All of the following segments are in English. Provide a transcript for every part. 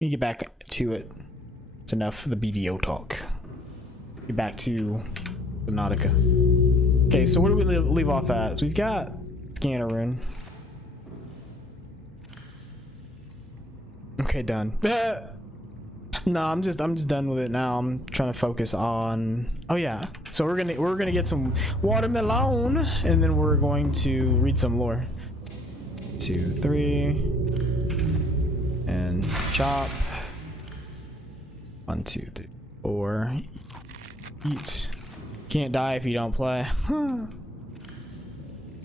me get back to it. It's enough for the BDO talk. Get back to Subnautica. Okay, so where do we leave off at? So we've got scanner rune. Okay, done. No, I'm just done with it now. I'm trying to focus on. Oh yeah. So we're gonna get some watermelon, and then we're going to read some lore. 2, 3, and chop. 1, 2, 3, 4. Eat. Can't die if you don't play.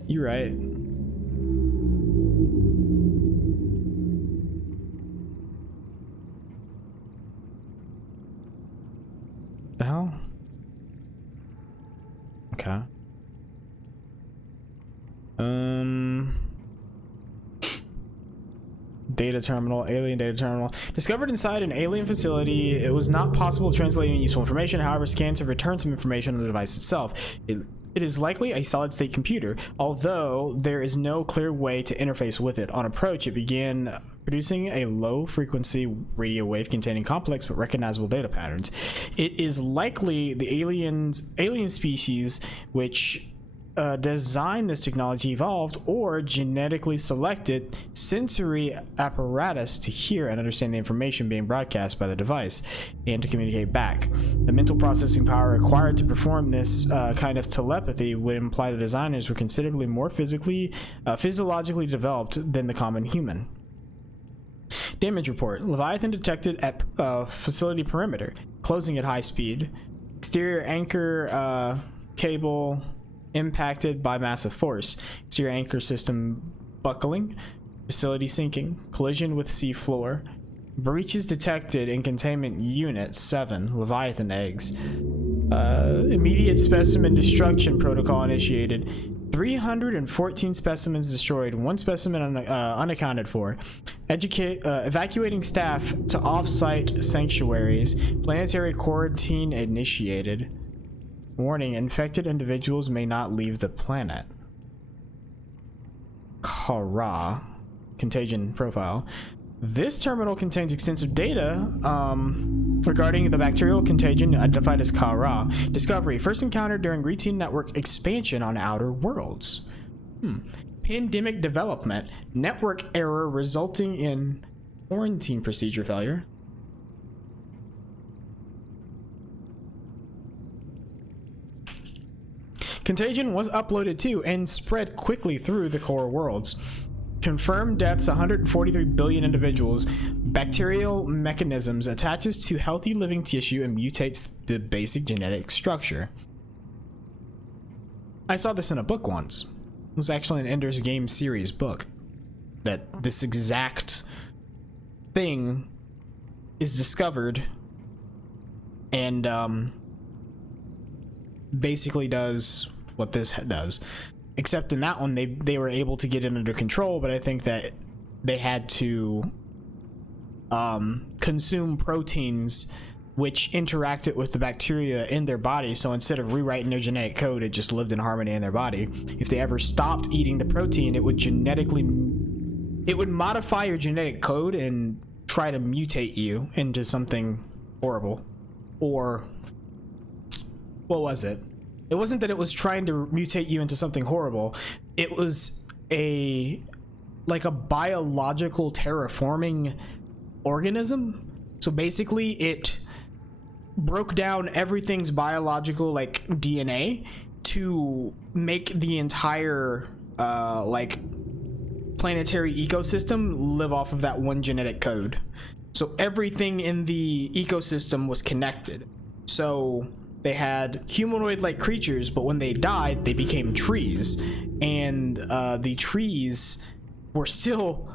You're right. The hell? Okay. Data terminal, alien data terminal. Discovered inside an alien facility, it was not possible to translate any useful information. However, scans have returned some information on the device itself. It is likely a solid-state computer, although there is no clear way to interface with it. On approach, it began producing a low-frequency radio wave containing complex but recognizable data patterns. It is likely the alien species which designed this technology evolved or genetically selected sensory apparatus to hear and understand the information being broadcast by the device and to communicate back. The mental processing power required to perform this kind of telepathy would imply the designers were considerably more physiologically developed than the common human. Damage report. Leviathan detected at facility perimeter, closing at high speed. Exterior anchor cable impacted by massive force. Exterior anchor system buckling. Facility sinking. Collision with sea floor. Breaches detected in containment unit 7. Leviathan eggs. Immediate specimen destruction protocol initiated. 314 specimens destroyed. 1 specimen unaccounted for. Evacuating staff to off-site sanctuaries. Planetary quarantine initiated. Warning, infected individuals may not leave the planet. Kara. Contagion profile. This terminal contains extensive data regarding the bacterial contagion identified as Kara. Discovery, first encountered during routine network expansion on outer worlds. Pandemic development. Network error resulting in quarantine procedure failure. Contagion was uploaded to and spread quickly through the core worlds. Confirmed deaths 143 billion individuals. Bacterial mechanisms attaches to healthy living tissue and mutates the basic genetic structure. I saw this in a book once. It was actually an Ender's Game series book. That this exact thing is discovered and basically does what this does, except in that one they were able to get it under control, but I think that they had to consume proteins which interacted with the bacteria in their body, so instead of rewriting their genetic code, it just lived in harmony in their body. If they ever stopped eating the protein, it would modify your genetic code and try to mutate you into something horrible. Or what was it? It wasn't that it was trying to mutate you into something horrible. It was like a biological terraforming organism. So basically it broke down everything's biological like DNA to make the entire like planetary ecosystem live off of that one genetic code. So everything in the ecosystem was connected. So they had humanoid-like creatures, but when they died, they became trees. And the trees were still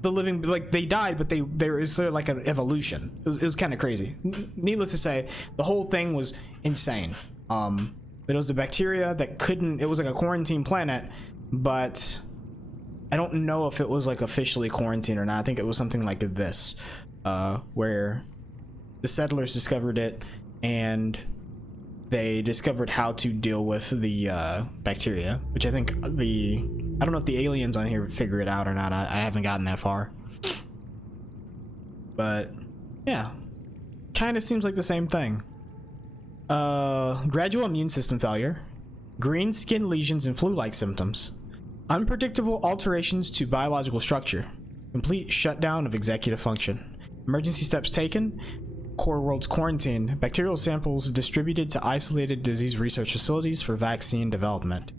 the living, like they died, but there was sort of like an evolution. It was kind of crazy. Needless to say, the whole thing was insane. But it was the bacteria that couldn't, it was like a quarantine planet, but I don't know if it was like officially quarantined or not. I think it was something like this, where the settlers discovered it and they discovered how to deal with the bacteria, which I think I don't know if the aliens on here figure it out or not. I haven't gotten that far. but yeah, kind of seems like the same thing. Gradual immune system failure, green skin lesions and flu-like symptoms, unpredictable alterations to biological structure, complete shutdown of executive function, emergency steps taken, core worlds quarantined, bacterial samples distributed to isolated disease research facilities for vaccine development.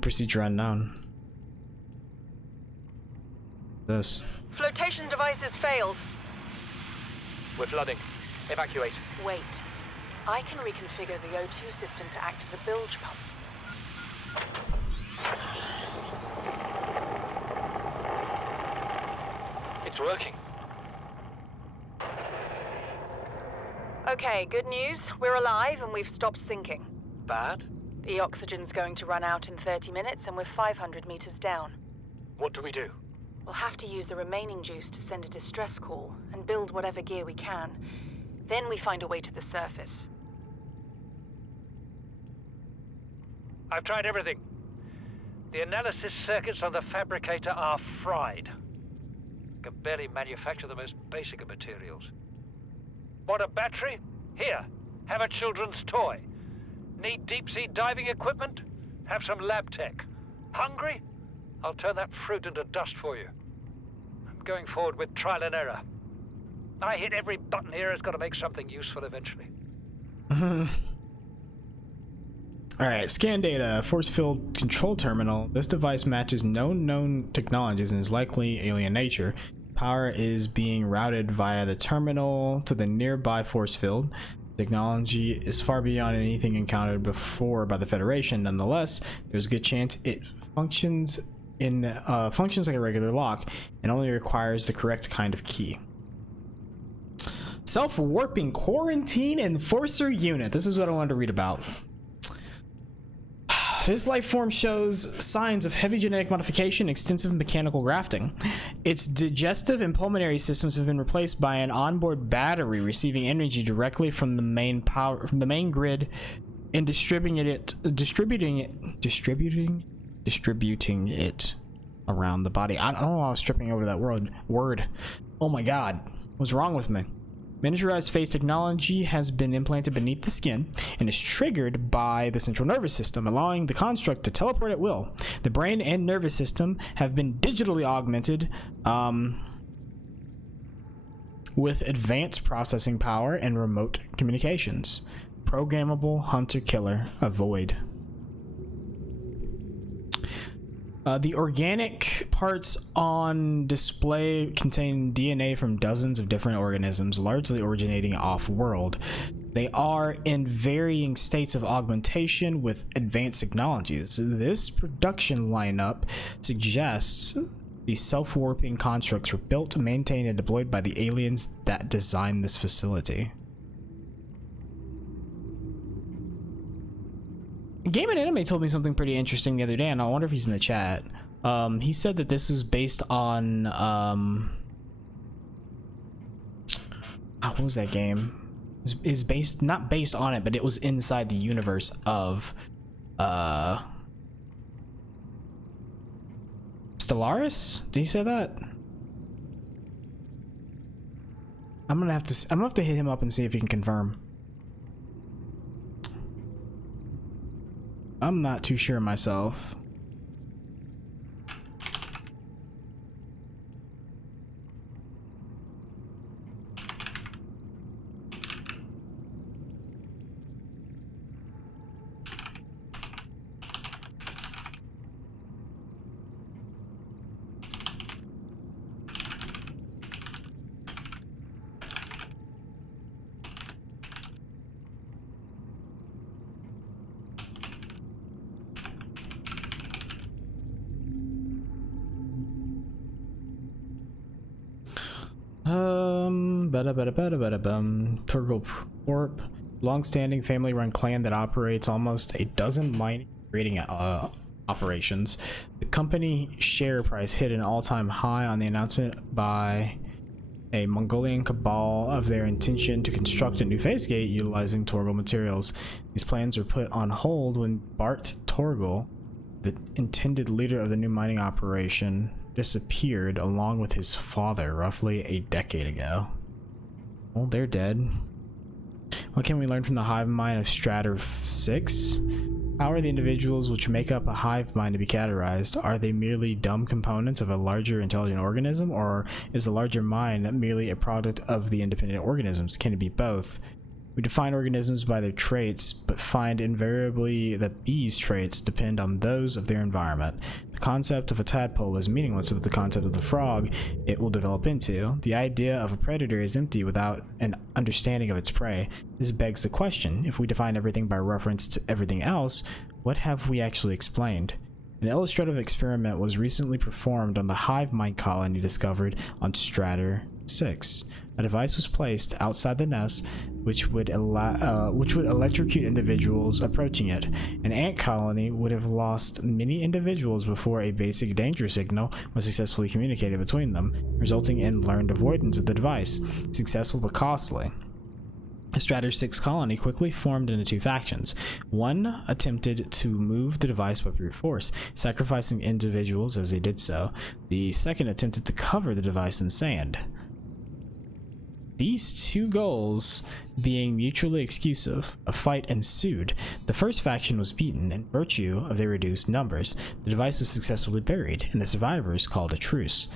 Procedure unknown. This. Flotation devices failed. We're flooding. Evacuate. Wait. I can reconfigure the O2 system to act as a bilge pump. It's working. Okay, good news. We're alive and we've stopped sinking. Bad? The oxygen's going to run out in 30 minutes and we're 500 meters down. What do we do? We'll have to use the remaining juice to send a distress call and build whatever gear we can. Then we find a way to the surface. I've tried everything. The analysis circuits on the fabricator are fried. Can barely manufacture the most basic of materials. Want a battery? Here, have a children's toy. Need deep-sea diving equipment? Have some lab tech. Hungry? I'll turn that fruit into dust for you. I'm going forward with trial and error. I hit every button here has got to make something useful eventually. Alright, scan data, force field control terminal. This device matches known technologies and is likely alien nature. Power is being routed via the terminal to the nearby force field. Technology is far beyond anything encountered before by the Federation. Nonetheless, there's a good chance it functions like a regular lock and only requires the correct kind of key. Self-warping quarantine enforcer unit. This is what I wanted to read about. This life form shows signs of heavy genetic modification, extensive mechanical grafting. Its digestive and pulmonary systems have been replaced by an onboard battery receiving energy directly from the main grid and distributing it around the body. I don't know why I was tripping over that word. Oh my god, what's wrong with me? Miniaturized phase technology has been implanted beneath the skin and is triggered by the central nervous system, allowing the construct to teleport at will. The brain and nervous system have been digitally augmented with advanced processing power and remote communications. Programmable hunter-killer. Avoid. The organic parts on display contain DNA from dozens of different organisms, largely originating off-world. They are in varying states of augmentation with advanced technologies. This production lineup suggests the self-warping constructs were built, maintained, and deployed by the aliens that designed this facility. Game and Anime told me something pretty interesting the other day, and I wonder if he's in the chat. He said that this is based on what was that game? Is based, not based on it, but it was inside the universe of Stellaris? Did he say that? I'm gonna have to hit him up and see if he can confirm. I'm not too sure myself. Turgle Corp, long-standing family-run clan that operates almost a dozen mining trading operations. The company share price hit an all-time high on the announcement by a Mongolian cabal of their intention to construct a new phase gate utilizing Torgal materials. These plans were put on hold when Bart Torgal, the intended leader of the new mining operation, disappeared along with his father roughly a decade ago. Well, they're dead. What can we learn from the hive mind of Stratter 6? How are the individuals which make up a hive mind to be categorized? Are they merely dumb components of a larger intelligent organism, or is the larger mind merely a product of the independent organisms? Can it be both? We define organisms by their traits, but find invariably that these traits depend on those of their environment. The concept of a tadpole is meaningless without the concept of the frog it will develop into. The idea of a predator is empty without an understanding of its prey. This begs the question, if we define everything by reference to everything else, what have we actually explained? An illustrative experiment was recently performed on the hive mind colony discovered on Stratter 6. A device was placed outside the nest which would electrocute individuals approaching it. An ant colony would have lost many individuals before a basic danger signal was successfully communicated between them, resulting in learned avoidance of the device. Successful but costly. The Stratter 6 colony quickly formed into two factions. One attempted to move the device by brute force, sacrificing individuals as they did so. The second attempted to cover the device in sand. These two goals being mutually exclusive, a fight ensued. The first faction was beaten in virtue of their reduced numbers. The device was successfully buried, and the survivors called a truce.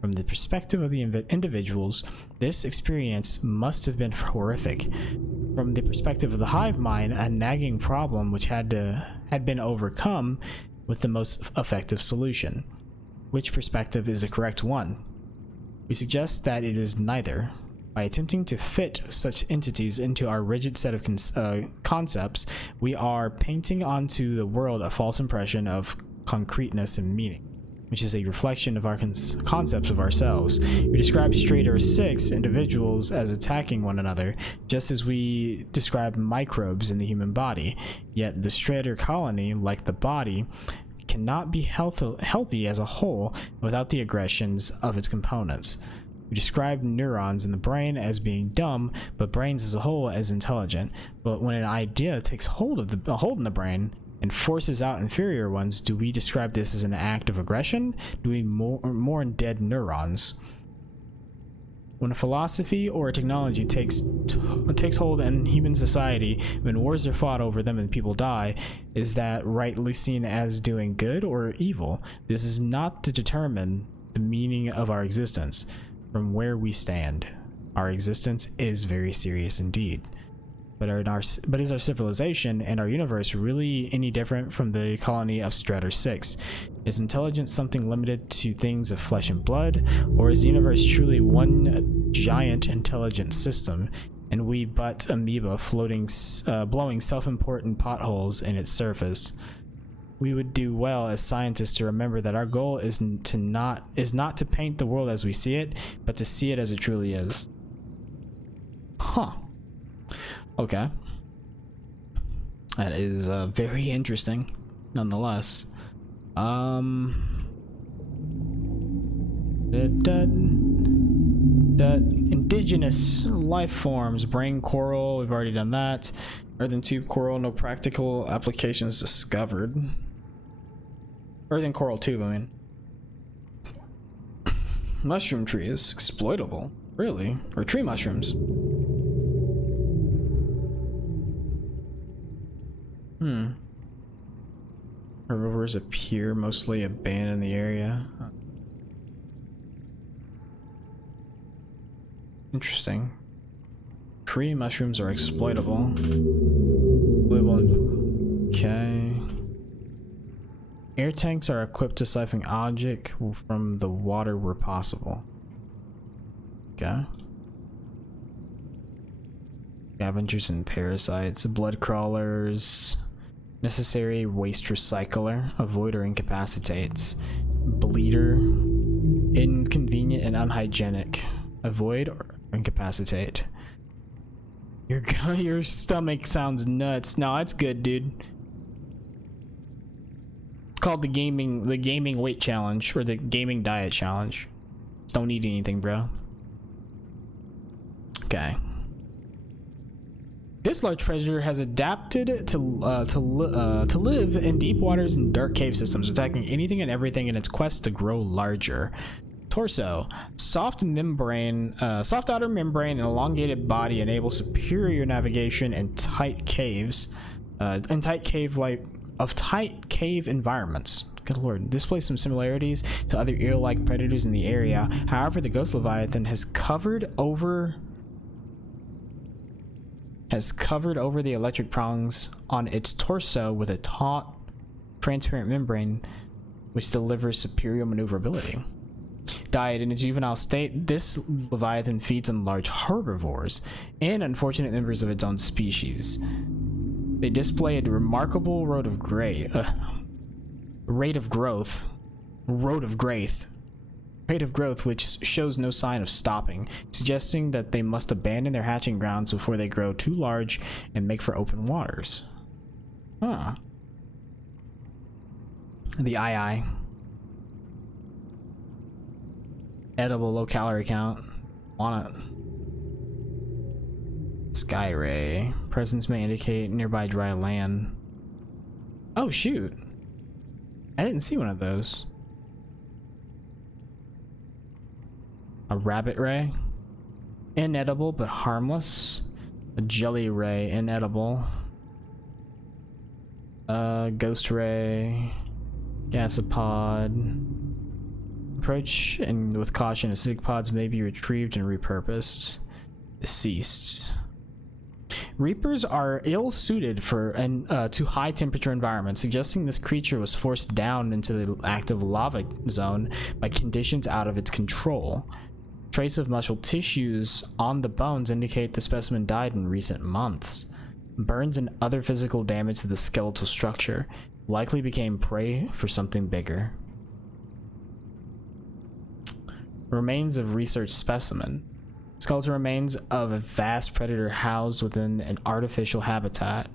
From the perspective of the individuals, this experience must have been horrific. From the perspective of the hive mind, a nagging problem which had been overcome with the most effective solution. Which perspective is the correct one? We suggest that it is neither. By attempting to fit such entities into our rigid set of concepts, we are painting onto the world a false impression of concreteness and meaning, which is a reflection of our concepts of ourselves. We describe Stratter 6 individuals as attacking one another, just as we describe microbes in the human body. Yet the Stratter colony, like the body, cannot be healthy as a whole without the aggressions of its components. We describe neurons in the brain as being dumb, but brains as a whole as intelligent. But when an idea takes hold in the brain and forces out inferior ones, do we describe this as an act of aggression? Do we mourn dead neurons? When a philosophy or a technology takes hold in human society, when wars are fought over them and people die, is that rightly seen as doing good or evil? This is not to determine the meaning of our existence. From where we stand, our existence is very serious indeed. But is our civilization and our universe really any different from the colony of Stratter 6? Is intelligence something limited to things of flesh and blood, or is the universe truly one giant intelligent system, and we but amoeba floating, blowing self-important potholes in its surface? We would do well as scientists to remember that our goal is not to paint the world as we see it, but to see it as it truly is. Huh. Okay. That is very interesting, nonetheless. Indigenous life forms, brain coral, we've already done that. Earthen tube coral, no practical applications discovered. Earthen coral tube, I mean. Mushroom tree is exploitable. Really? Or tree mushrooms. Herbivores appear mostly abandoned in the area. Interesting. Tree mushrooms are exploitable. Okay. Air tanks are equipped to siphon object from the water where possible. Okay. Scavengers and parasites, blood crawlers, necessary waste recycler, avoid or incapacitates, bleeder, inconvenient and unhygienic, avoid or incapacitate. Your stomach sounds nuts. No, it's good, dude. It's called the gaming weight challenge, or the gaming diet challenge. Don't eat anything, bro. Okay. This large predator has adapted to live in deep waters and dark cave systems, attacking anything and everything in its quest to grow larger. Torso: soft outer membrane and elongated body enable superior navigation in tight caves, tight cave environments. Good lord, displays some similarities to other eel-like predators in the area. However, the ghost leviathan has covered over the electric prongs on its torso with a taut, transparent membrane, which delivers superior maneuverability. Diet: in a juvenile state, this leviathan feeds on large herbivores and unfortunate members of its own species. They display a remarkable rate of growth which shows no sign of stopping, suggesting that they must abandon their hatching grounds before they grow too large and make for open waters. Huh. The eye. Edible, low calorie count. Want it. Sky ray. Presence may indicate nearby dry land. Oh shoot. I didn't see one of those. A rabbit ray. Inedible but harmless. A jelly ray. Inedible. Ghost ray. Gasopod. Approach and with caution, acidic pods may be retrieved and repurposed. Deceased. Reapers are ill-suited to high-temperature environments, suggesting this creature was forced down into the active lava zone by conditions out of its control. Trace of muscle tissues on the bones indicate the specimen died in recent months. Burns and other physical damage to the skeletal structure likely became prey for something bigger. Remains of research specimen. Skeletal remains of a vast predator housed within an artificial habitat.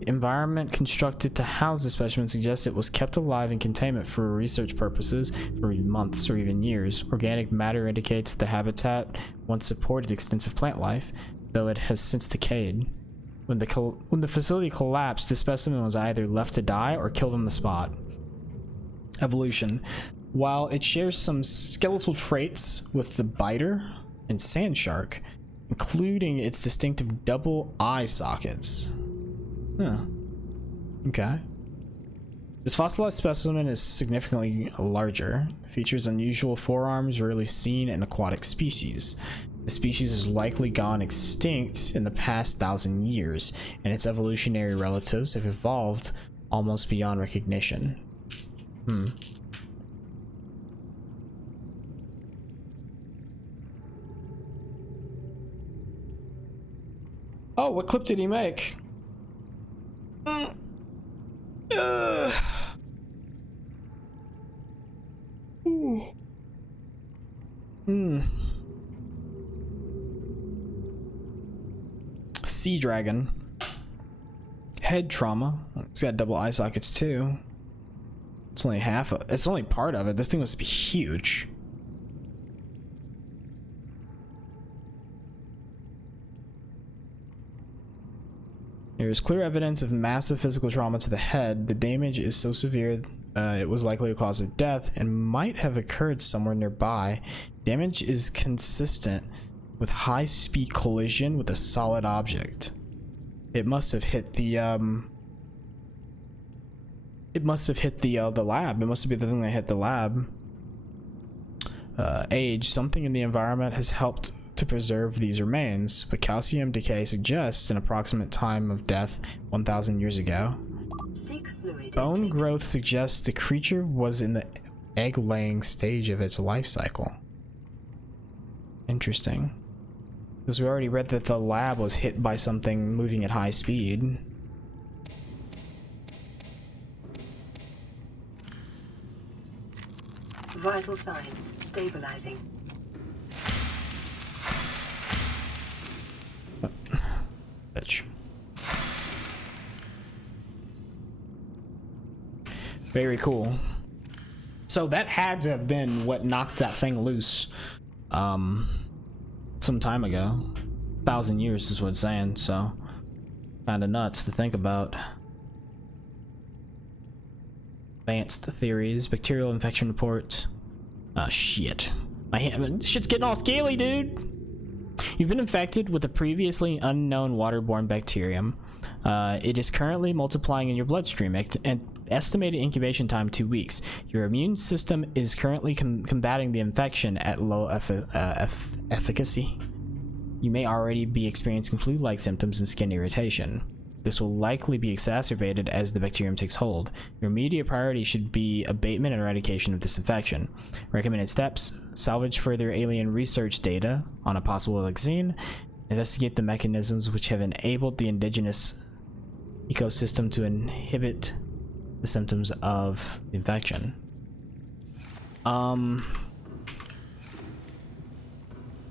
The environment constructed to house the specimen suggests it was kept alive in containment for research purposes for months or even years. Organic matter indicates the habitat once supported extensive plant life, though it has since decayed. When the facility collapsed, the specimen was either left to die or killed on the spot. Evolution. While it shares some skeletal traits with the biter and sand shark, including its distinctive double eye sockets. Huh. Okay. This fossilized specimen is significantly larger. Features unusual forearms rarely seen in aquatic species. The species has likely gone extinct in the past 1,000 years, and its evolutionary relatives have evolved almost beyond recognition. Oh, what clip did he make? Sea dragon. Head trauma. It's got double eye sockets too. It's only it's only part of it. This thing must be huge. There is clear evidence of massive physical trauma to the head. The damage is so severe it was likely a cause of death and might have occurred somewhere nearby. Damage is consistent with high-speed collision with a solid object. It must have hit the lab. It must be the thing that hit the lab. Age. Something in the environment has helped to preserve these remains, but calcium decay suggests an approximate time of death 1,000 years ago. Bone growth suggests the creature was in the egg-laying stage of its life cycle. Interesting. Because we already read that the lab was hit by something moving at high speed. Vital signs stabilizing. Bitch. Very cool. So that had to have been what knocked that thing loose some time ago. 1,000 years is what it's saying, so kind of nuts to think about. Advanced theories, bacterial infection reports. Oh shit. My hand, shit's getting all scaly, dude. You've been infected with a previously unknown waterborne bacterium. It is currently multiplying in your bloodstream, and estimated incubation time 2 weeks. Your immune system is currently combating the infection at low efficacy. You may already be experiencing flu-like symptoms and skin irritation. This will likely be exacerbated as the bacterium takes hold. Your immediate priority should be abatement and eradication of this infection. Recommended steps: salvage further alien research data on a possible vaccine, investigate the mechanisms which have enabled the indigenous ecosystem to inhibit the symptoms of the infection.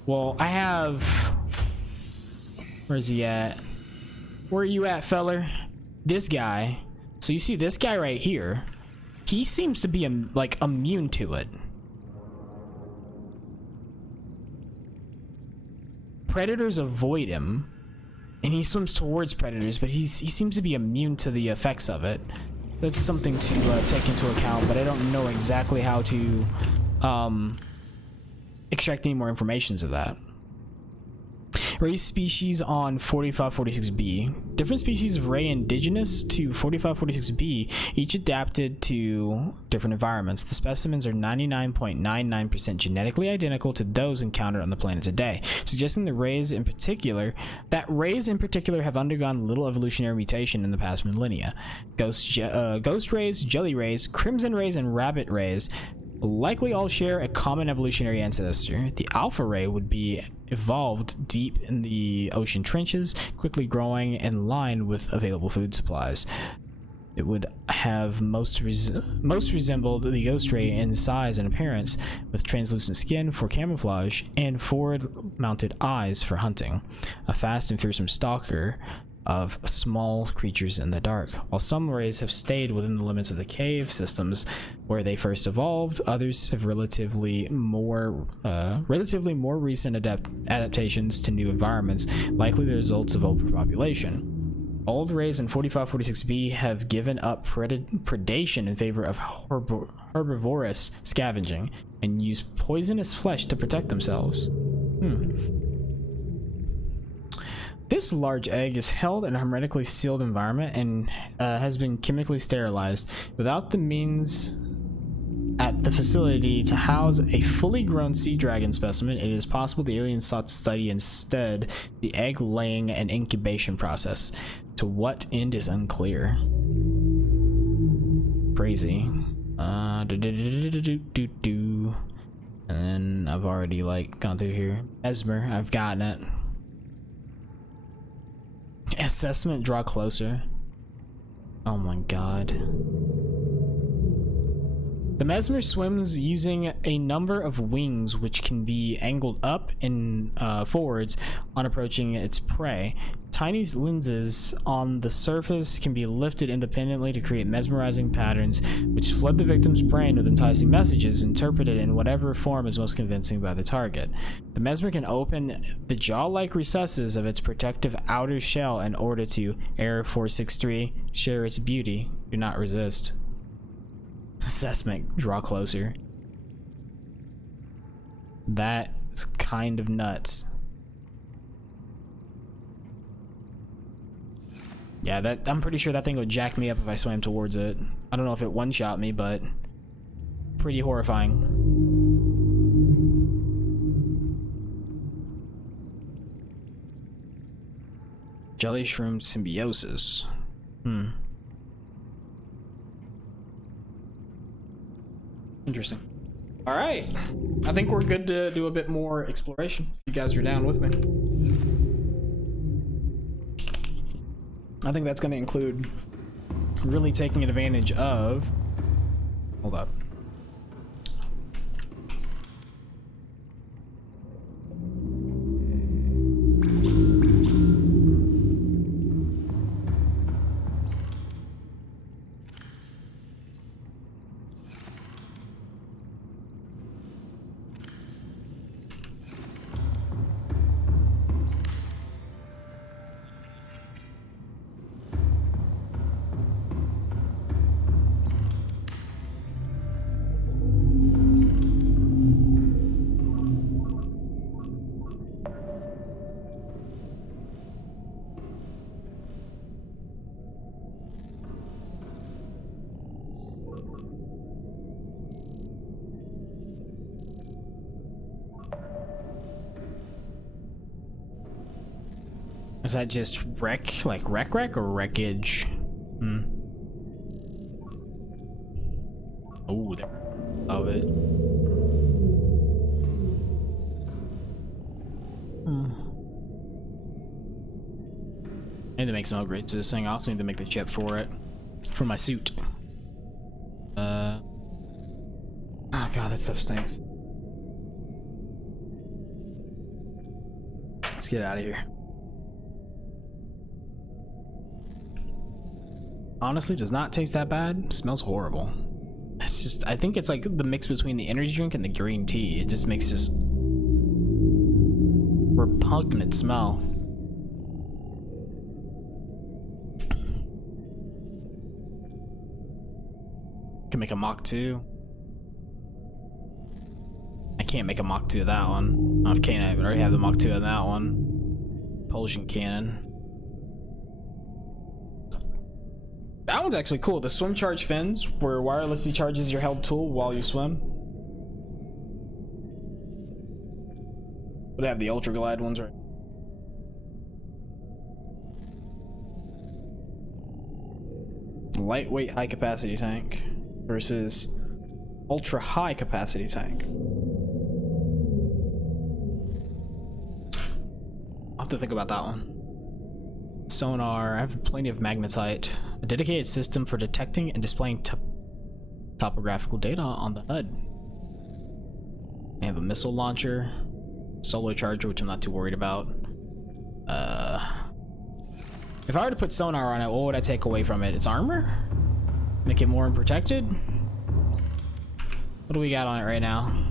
Well, I have... Where's he at? Where are you at, feller? This guy. So you see this guy right here. He seems to be like immune to it. Predators avoid him, and he swims towards predators, but he seems to be immune to the effects of it. That's something to take into account, but I don't know exactly how to extract any more information of that. Race species on 4546b. Different species of ray indigenous to 4546b, each adapted to different environments. The specimens are 99.99% genetically identical to those encountered on the planet today, suggesting that rays in particular have undergone little evolutionary mutation in the past millennia. Ghost rays, jelly rays, crimson rays, and rabbit rays likely all share a common evolutionary ancestor. The alpha ray would be evolved deep in the ocean trenches, quickly growing in line with available food supplies. It would have most resembled the ghost ray in size and appearance, with translucent skin for camouflage and forward-mounted eyes for hunting. A fast and fearsome stalker of small creatures in the dark. While some rays have stayed within the limits of the cave systems where they first evolved, others have relatively more recent adaptations to new environments, likely the results of overpopulation. All the rays in 4546b have given up predation in favor of herbivorous scavenging and use poisonous flesh to protect themselves. This large egg is held in a hermetically sealed environment and has been chemically sterilized. Without the means at the facility to house a fully grown sea dragon specimen, it is possible the aliens sought to study instead the egg laying and incubation process. To what end is unclear. Crazy. And then I've already gone through here. Mesmer, I've gotten it. Assessment, draw closer. Oh my god. The Mesmer swims using a number of wings which can be angled up and forwards on approaching its prey. Tiny lenses on the surface can be lifted independently to create mesmerizing patterns which flood the victim's brain with enticing messages interpreted in whatever form is most convincing by the target. The Mesmer can open the jaw-like recesses of its protective outer shell in order to, Error 463, share its beauty. Do not resist. Assessment, draw closer. That is kind of nuts. Yeah, I'm pretty sure that thing would jack me up if I swam towards it. I don't know if it one-shot me, but pretty horrifying. Jelly shroom symbiosis. Interesting. All right, I think we're good to do a bit more exploration. You guys are down with me. I think that's going to include really taking advantage of... Hold up. Is that just wreck, like wreck or wreckage? Hmm. Oh, of it. I need to make some upgrades to this thing. I also need to make the chip for it. For my suit. Oh god, that stuff stinks. Let's get out of here. Honestly, does not taste that bad. Smells horrible. It's just, I think it's like the mix between the energy drink and the green tea. It just makes this repugnant smell. Can make a Mach 2. I can't make a Mach 2 of that one. I can't. I already have the Mach 2 of that one. Propulsion cannon. That one's actually cool. The swim charge fins, where wirelessly charges your held tool while you swim. But I have the Ultra Glide ones, right? Lightweight high capacity tank versus ultra high capacity tank. I'll have to think about that one. Sonar, I have plenty of magnetite. A dedicated system for detecting and displaying topographical data on the HUD. I have a missile launcher, solar charger, which I'm not too worried about. If I were to put sonar on it, what would I take away from it? Its armor? Make it more unprotected? What do we got on it right now?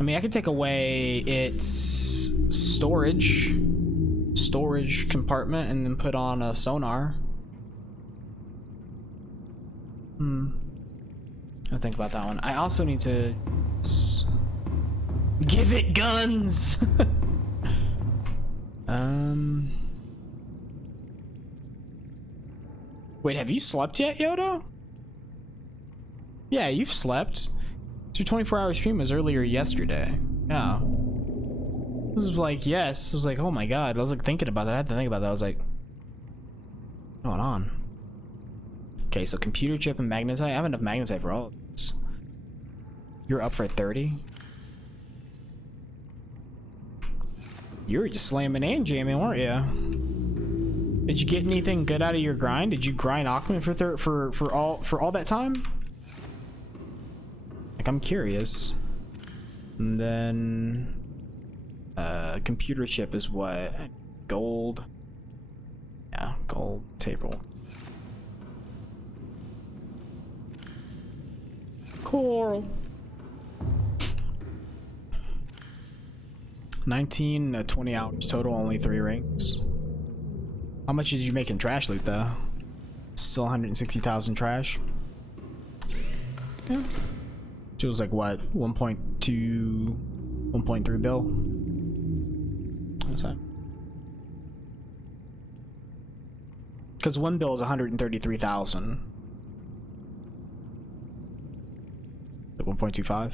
I mean, I could take away its storage compartment and then put on a sonar. I'll think about that one. I also need to give it guns. Wait, have you slept yet, Yoda? Yeah, you've slept. Your 24-hour stream was earlier yesterday. Yeah. This was like, yes. I was like, oh my god. I was like thinking about that. I had to think about that. I was like, what's going on? Okay, so computer chip and magnetite. I have enough magnetite for all of this. You're up for 30. You were just slamming and jamming, weren't you? Did you get anything good out of your grind? Did you grind Aquaman for all that time? Like, I'm curious. And then computer chip is what? Gold. Yeah, gold table. Coral. 19 to 20 hours total, only 3 rings. How much did you make in trash loot though? Still 160,000 trash. Yeah. It was like what? 1.2, 1.3 bill. What's that? Because 1 bill is 133,000. 1.25.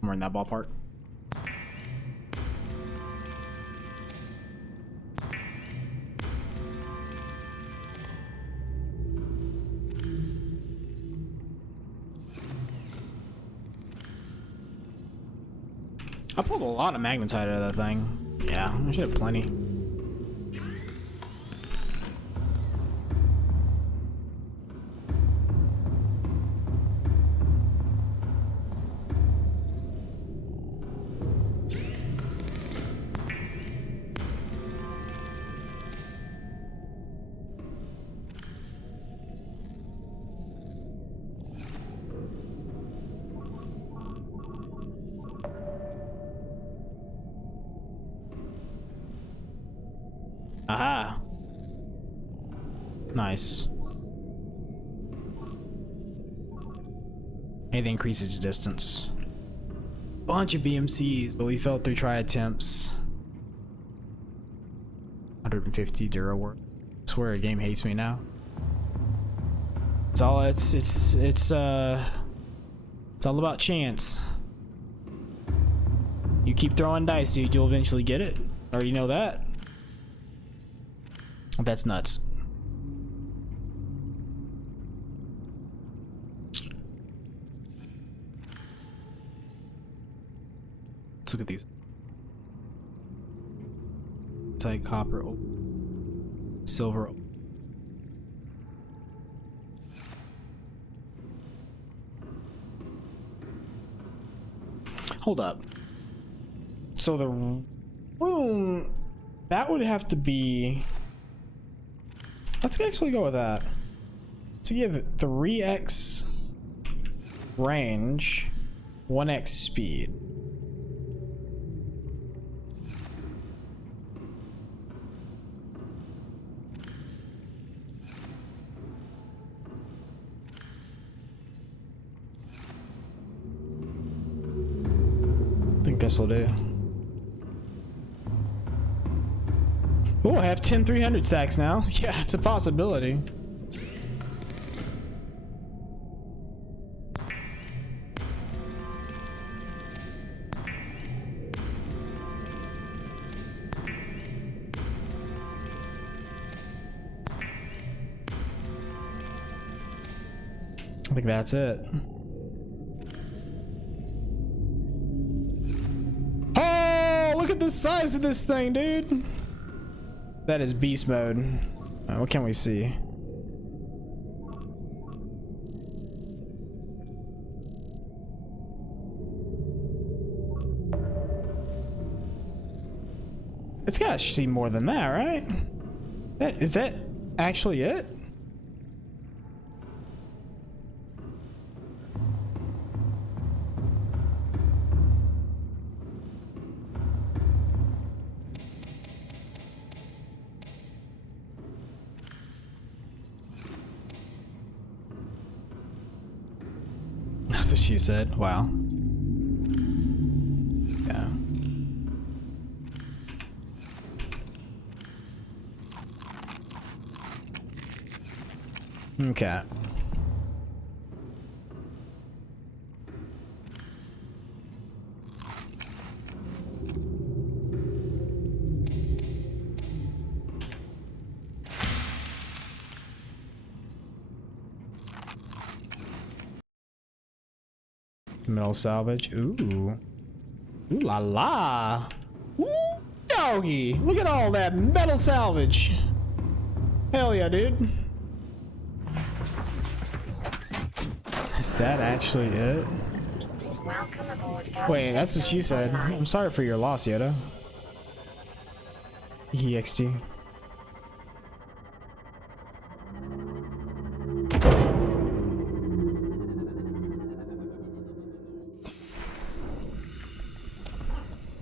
Somewhere in that ballpark. I pulled a lot of magnetite out of that thing. Yeah, I should have plenty. Aha. Nice. Anything increases distance. bunch of BMCs, but we fell through try attempts. 150 Dura work. I swear a game hates me now. It's all it's all about chance. You keep throwing dice, dude, you'll eventually get it. Already know that. That's nuts. Let's look at these. Tight copper, silver. Hold up. So the room that would have to be. Let's actually go with that. To give it 3x range, 1x speed. I think this will do. Oh, I have 10 300 stacks now. Yeah, it's a possibility. I think that's it. Oh, look at the size of this thing, dude. That is beast mode. What can we see? It's gotta see more than that, right? Is that actually it? That's what she said. Wow. Yeah. Okay. Metal salvage. Ooh. Ooh la la. Ooh, doggy. Look at all that metal salvage. Hell yeah, dude. Is that actually it? Welcome aboard. Wait, that's what she said. I'm sorry for your loss, Yoda. EXT.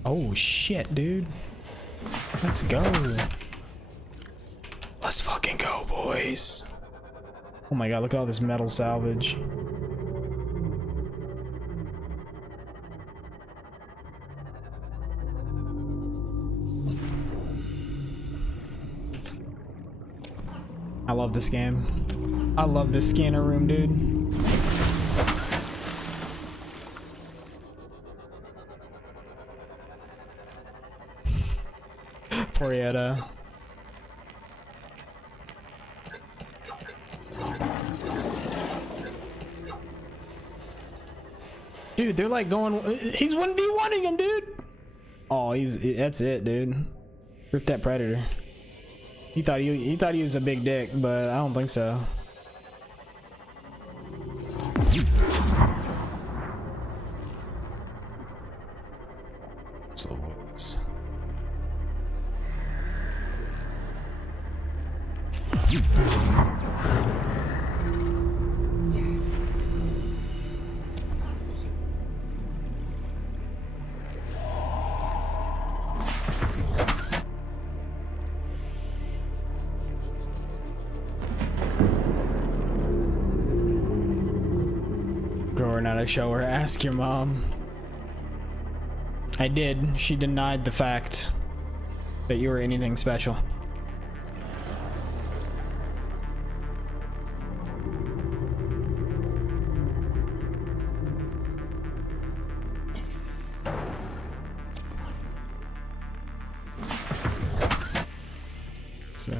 Oh shit, dude. Let's go. Let's fucking go, boys. Oh my god, look at all this metal salvage. I love this game. I love this scanner room, dude. Poor Yetta. Dude, they're like going. He's 1v1ing him, dude. Oh, that's it, dude. Rip that predator. He thought he was a big dick, but I don't think so. So what's growing out of shower? Ask your mom. I did. She denied the fact that you were anything special. So.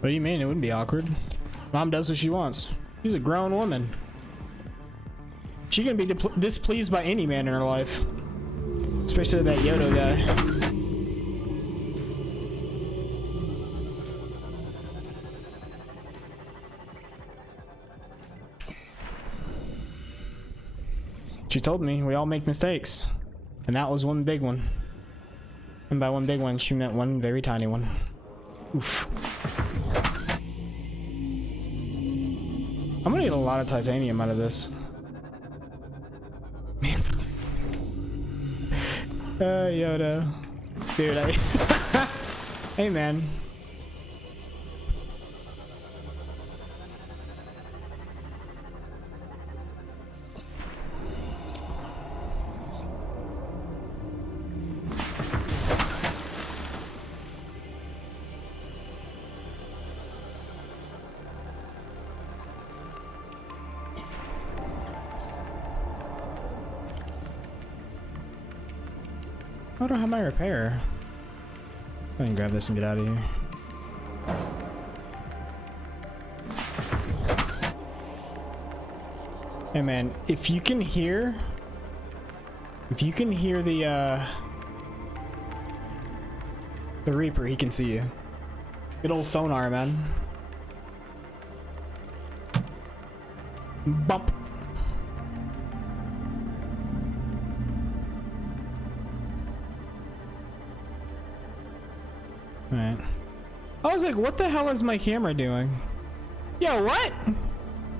What do you mean? It wouldn't be awkward. Mom does what she wants. She's a grown woman. She can be displeased by any man in her life. Especially that Yodo guy. She told me we all make mistakes. And that was one big one. And by one big one, she meant one very tiny one. Oof. I'm gonna get a lot of titanium out of this. Man. Yoda. Dude, hey, man. I don't have my repair. I can grab this and get out of here. Hey man, if you can hear the Reaper, he can see you. Good old sonar, man. Bump. Alright. I was like, what the hell is my camera doing? Yo, what?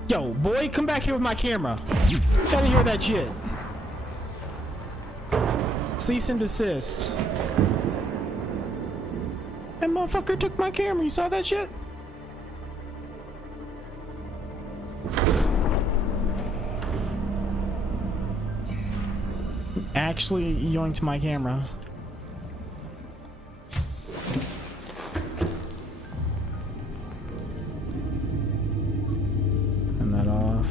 Yo, boy, come back here with my camera. Gotta hear that shit. Cease and desist. That motherfucker took my camera. You saw that shit? Actually yoinked my camera. Turn that off.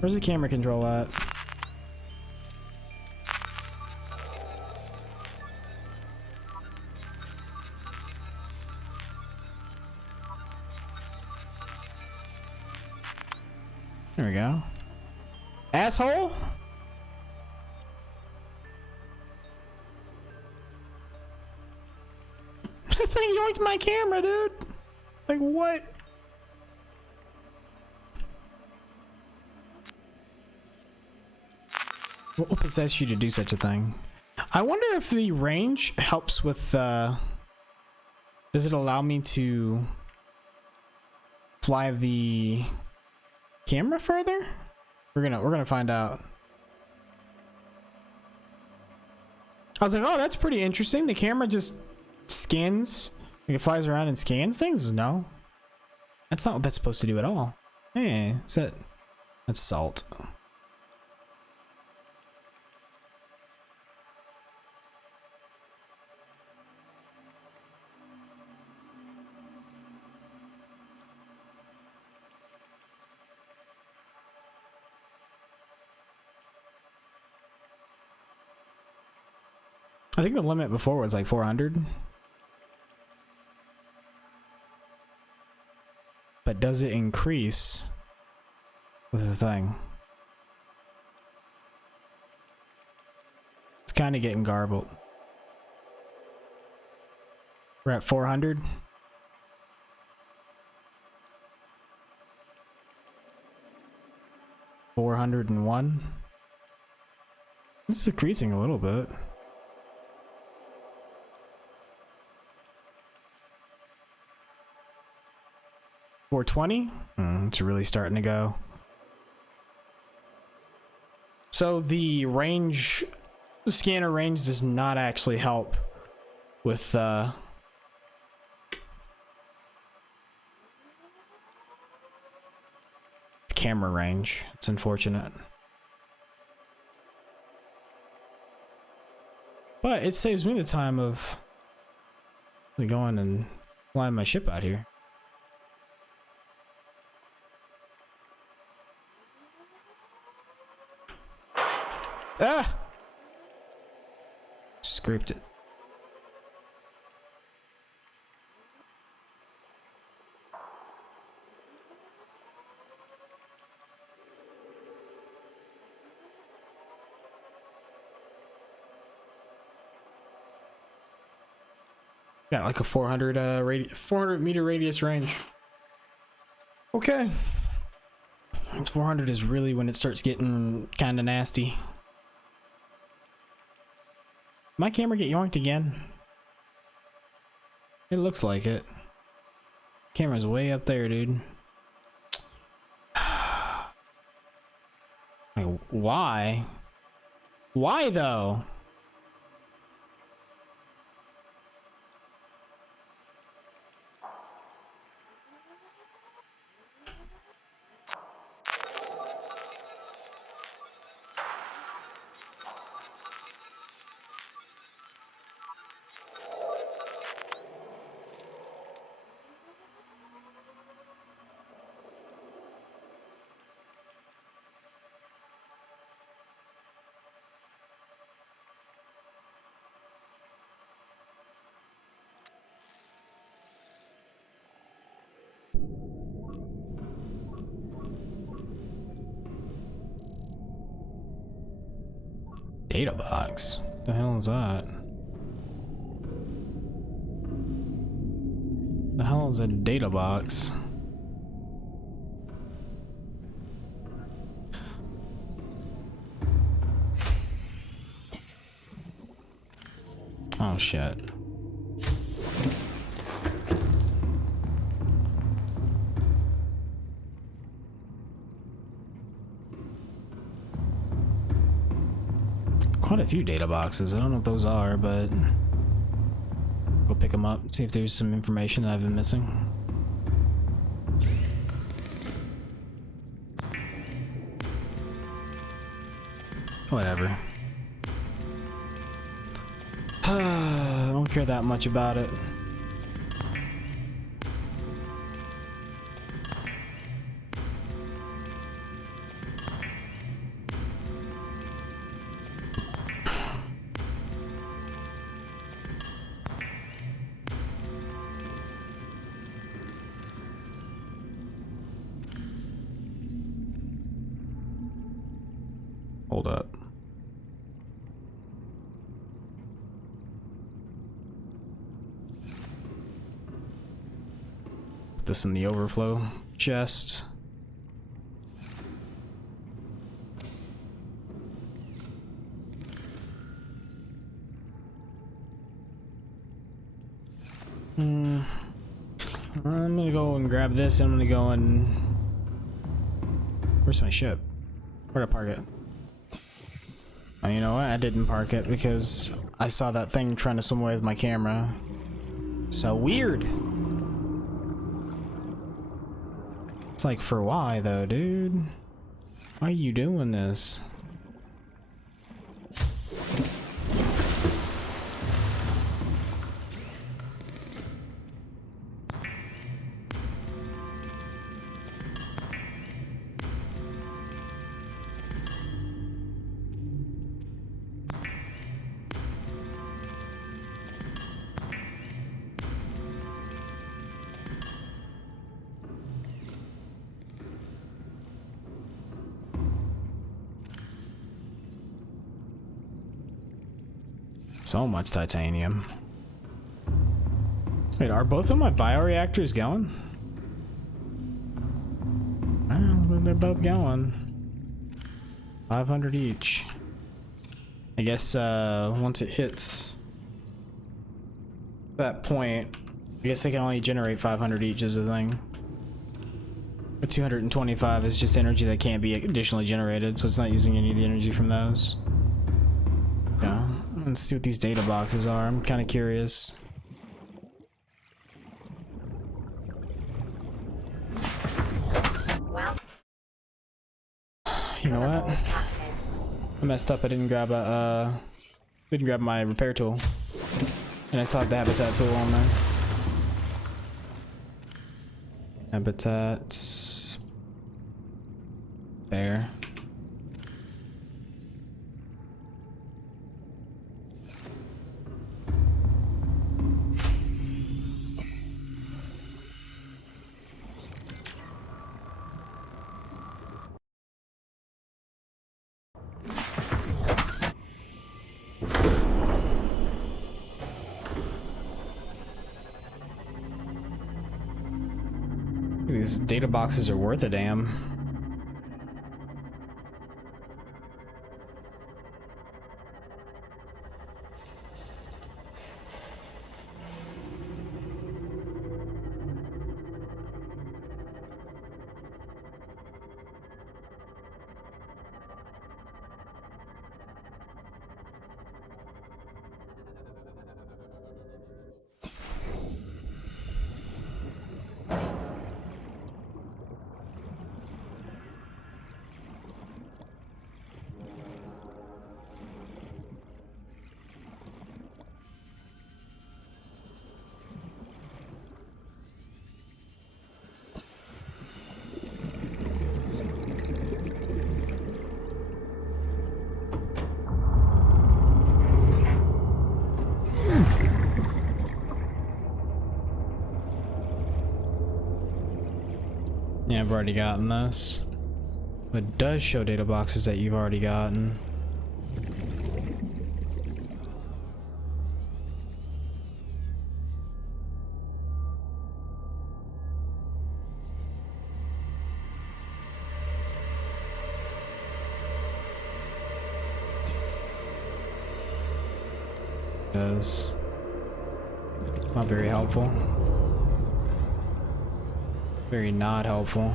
Where's the camera control at? There we go. Asshole? This thing yoinked my camera, dude. Like, what? What will possess you to do such a thing? I wonder if the range helps with, does it allow me to fly the camera further? We're gonna find out. I was like, oh, that's pretty interesting. The camera just scans, like it flies around and scans things? No. That's not what that's supposed to do at all. Hey, that's salt. I think the limit before was like 400. But does it increase with the thing? It's kind of getting garbled. We're at 400. $401. This is decreasing a little bit. 420. It's really starting to go. So the range, the scanner range does not actually help with camera range. It's unfortunate. But it saves me the time of going and flying my ship out here. Ah! Scraped it. Got like a 400 meter radius range. Okay. 400 is really when it starts getting kind of nasty. My camera get yoinked again? It looks like it. Camera's way up there, dude. Like, why? Why though? Data box? What the hell is that? The hell is a data box? Oh shit. Quite a few data boxes. I don't know what those are, but go pick them up, see if there's some information that I've been missing. Whatever. I don't care that much about it. Hold up. Put this in the overflow chest. I'm gonna go and grab this, and I'm gonna go and... Where's my ship? Where'd I park it? Oh, you know what? I didn't park it because I saw that thing trying to swim away with my camera. So weird. It's like, for why though, dude? Why are you doing this? So much titanium. Wait, are both of my bioreactors going? Well, they're both going. 500 each. I guess once it hits that point, I guess they can only generate 500 each is the thing. But 225 is just energy that can't be additionally generated, so it's not using any of the energy from those. Yeah, let's see what these data boxes are. I'm kind of curious. You know what? aboard, Captain. I messed up. I didn't grab my repair tool, and I still have the habitat tool on there. Habitats there. These data boxes are worth a damn. Yeah, I've already gotten this. But it does show data boxes that you've already gotten. Does. Not very helpful. Very not helpful.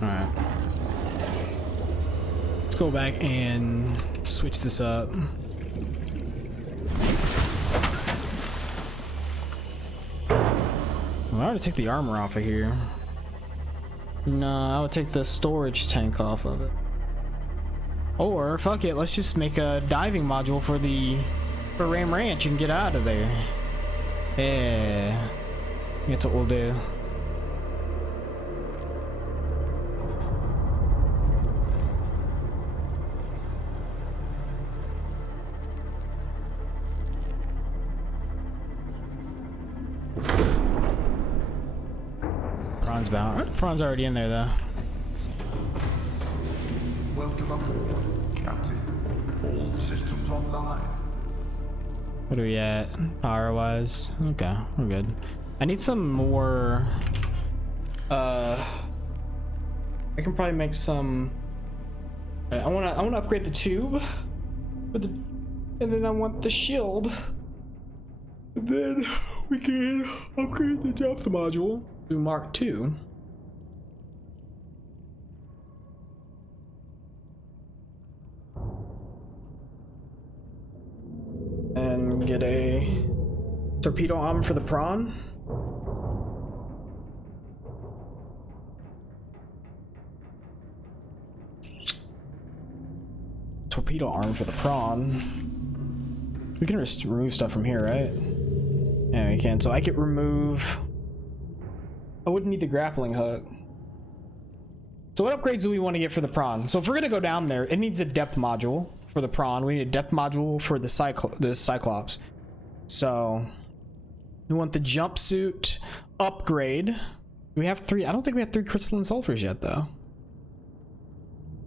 Alright. Let's go back and switch this up. Well, I ought to take the armor off of here. No, I would take the storage tank off of it. Or, fuck it, let's just make a diving module for Ram Ranch and get out of there. Yeah. That's what we'll do. Prawn's bound. Prawn's already in there, though. Welcome aboard, Captain. All systems online. What are we at? Power-wise? Okay, we're good. I need some more... I can probably make some... I wanna upgrade the tube. And then I want the shield. And then we can upgrade the depth module to Mark II. And get a torpedo arm for the prawn. Torpedo arm for the prawn. We can just remove stuff from here, right? Yeah, we can. So I could remove... I wouldn't need the grappling hook. So what upgrades do we want to get for the prawn? So if we're gonna go down there, it needs a depth module for the prawn. We need a depth module for the Cyclops. So we want the jumpsuit upgrade. We have 3. I don't think we have 3 crystalline sulfurs yet, though.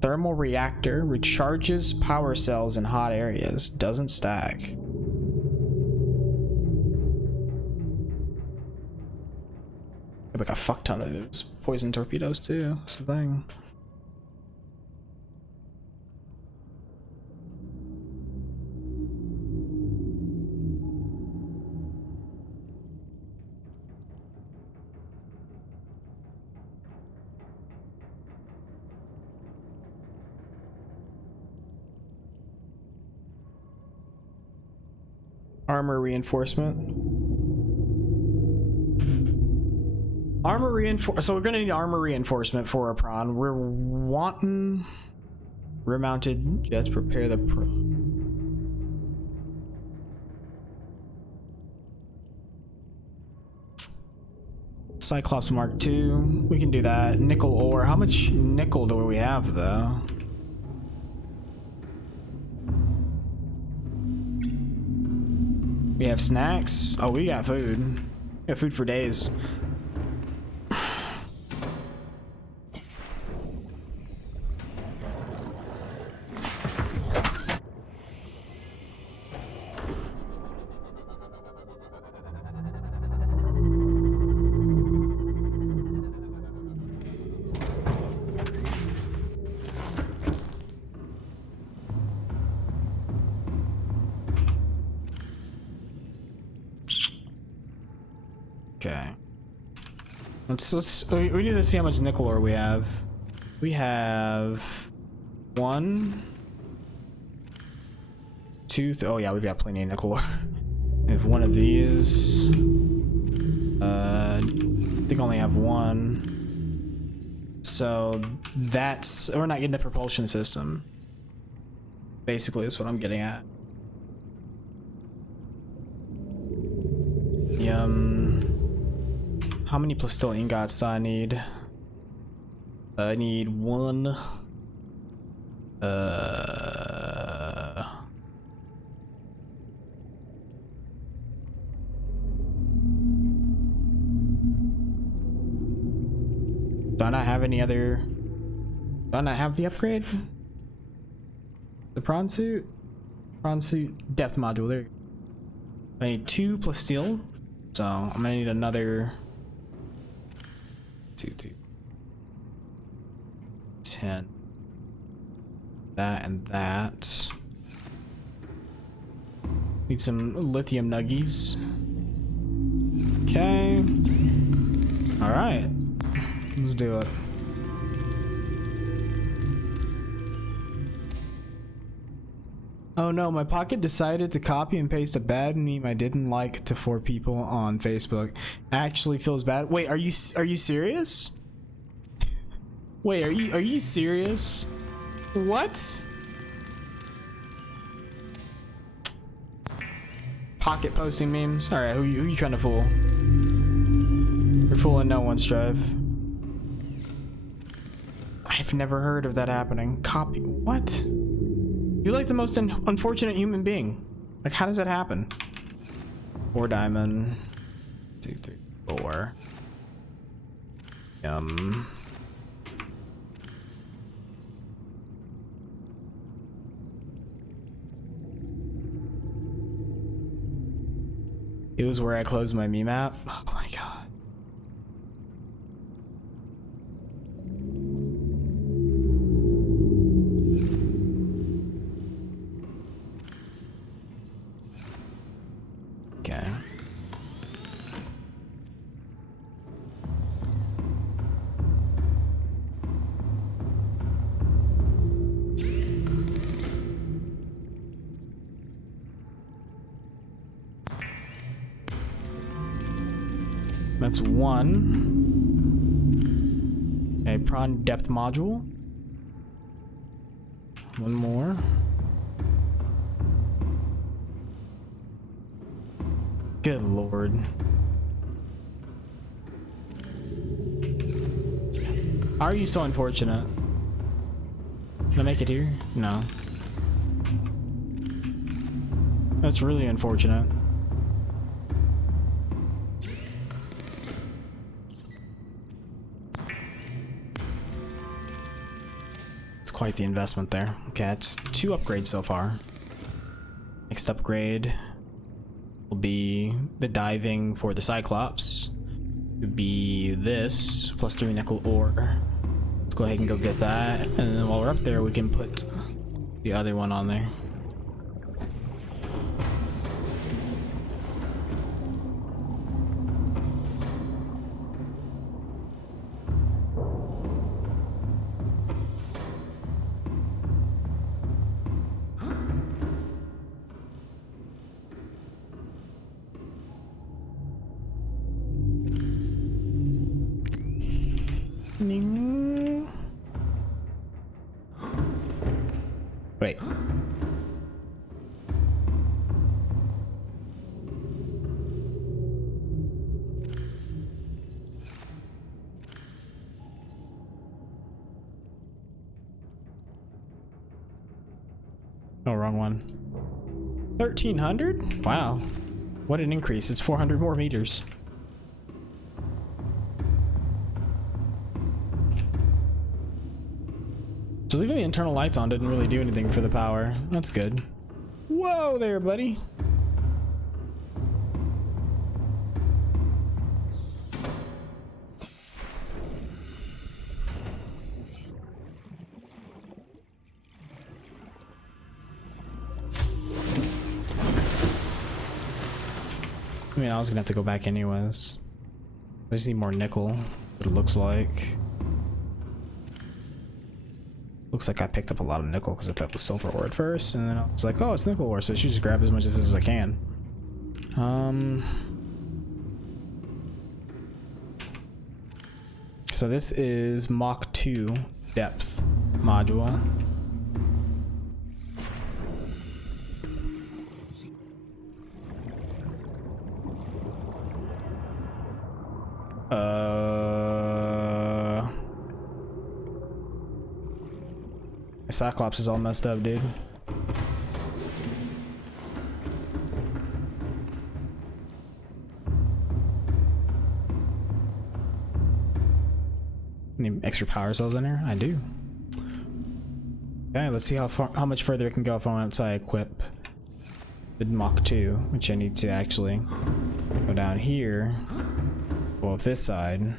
Thermal reactor recharges power cells in hot areas. Doesn't stack. Have like a fuck ton of those poison torpedoes too. That's the thing. Armor reinforcement. So we're gonna need armor reinforcement for a prawn. We're wanting rear-mounted jets. Prepare the Cyclops Mark II. We can do that. Nickel ore. How much nickel do we have though? We have snacks. Oh, we got food. We got food for days. Okay. We need to see how much nickel ore we have. We have 1, 2. Oh yeah, we've got plenty of nickel ore. We have one of these. I think I only have 1. So that's, we're not getting the propulsion system. Basically, is what I'm getting at. How many plasteel ingots do I need? I need 1. Do I not have any other? Do I not have the upgrade? The prawn suit? Prawn suit depth module. There. I need 2 plasteel. So I'm gonna need another 2, 3, 10. That and that. Need some lithium nuggies. Okay. All right. Let's do it. Oh no, my pocket decided to copy and paste a bad meme I didn't like to 4 people on Facebook. Actually feels bad. Wait, are you serious? Wait, are you serious? What? Pocket posting memes. All right, who you trying to fool? You're fooling no one, Strive. I've never heard of that happening. Copy what? You're like the most unfortunate human being. Like, how does that happen? 4 diamond. 2, 3, 4. It was where I closed my meme app. Oh my god. Okay. That's 1. A prawn depth module. 1 more. Good lord. How are you so unfortunate? Can I make it here? No. That's really unfortunate. It's quite the investment there. Okay, that's 2 upgrades so far. Next upgrade will be the diving for the Cyclops. Would be this plus 3 nickel ore. Let's go ahead and go get that, and then while we're up there, we can put the other one on there. Wait. Oh, wrong one. 1,300? Wow. What an increase. It's 400 more meters. So leaving the internal lights on didn't really do anything for the power. That's good. Whoa there, buddy. I mean, I was gonna have to go back anyways. I just need more nickel, what it looks like. Looks like I picked up a lot of nickel because I thought it was silver ore at first, and then I was like, oh, it's nickel ore, so I should just grab as much of this as I can. So this is Mach 2 depth module. My Cyclops is all messed up, dude. Need extra power cells in here? I do. Okay, let's see how much further it can go if once I equip the Mach 2, which I need to actually go down here. Go up this side.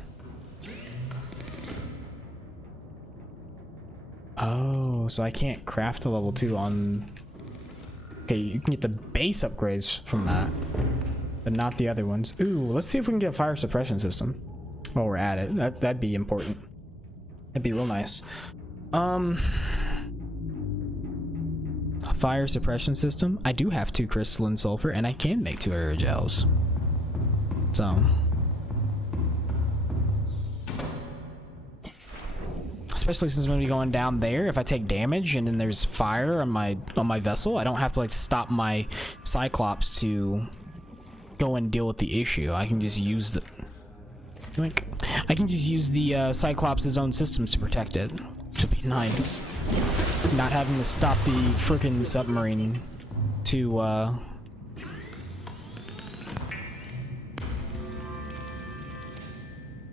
Oh, so I can't craft the level 2 on... Okay, you can get the base upgrades from that, but not the other ones. Ooh, let's see if we can get a fire suppression system while we're at it. That'd be important. That'd be real nice. A fire suppression system. I do have 2 crystalline sulfur, and I can make 2 aerogels. So... especially since I'm gonna be going down there. If I take damage and then there's fire on my vessel, I don't have to like stop my Cyclops to go and deal with the issue. I can just use the Cyclops' own systems to protect it. Should be nice. Not having to stop the freaking submarine to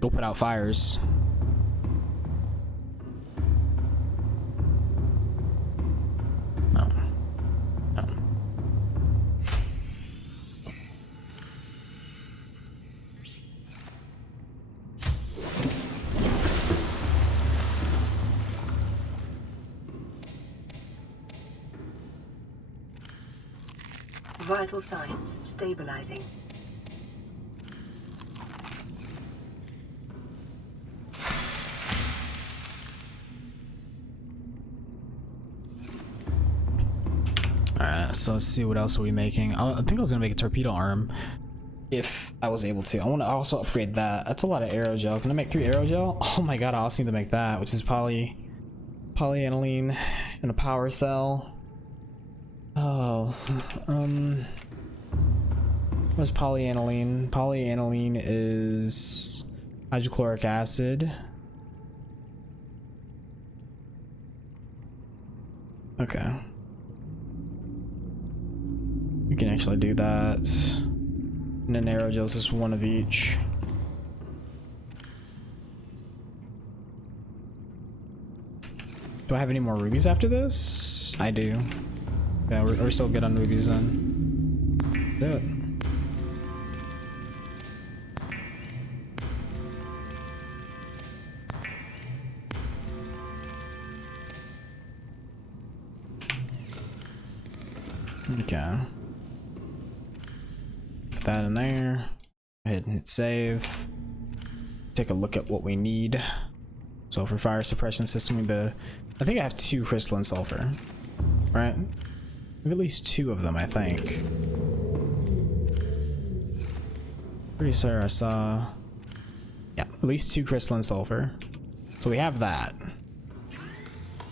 go put out fires. Vital signs stabilizing. Alright, so let's see what else are we making. I think I was gonna make a torpedo arm if I was able to. I want to also upgrade that. That's a lot of aerogel. Can I make 3 aerogel? Oh my god, I also need to make that, which is polyaniline and a power cell. Oh, what's polyaniline? Polyaniline is hydrochloric acid. Okay. We can actually do that. And then aerogel is just 1 of each. Do I have any more rubies after this? I do. Yeah, we're still good on rubies then. Do it. Okay. Put that in there. Go ahead and hit save. Take a look at what we need. So for fire suppression system, I think I have 2 crystalline sulfur. Right? I have at least 2 of them, I think. Pretty sure I saw... Yeah, at least 2 crystalline sulfur. So we have that.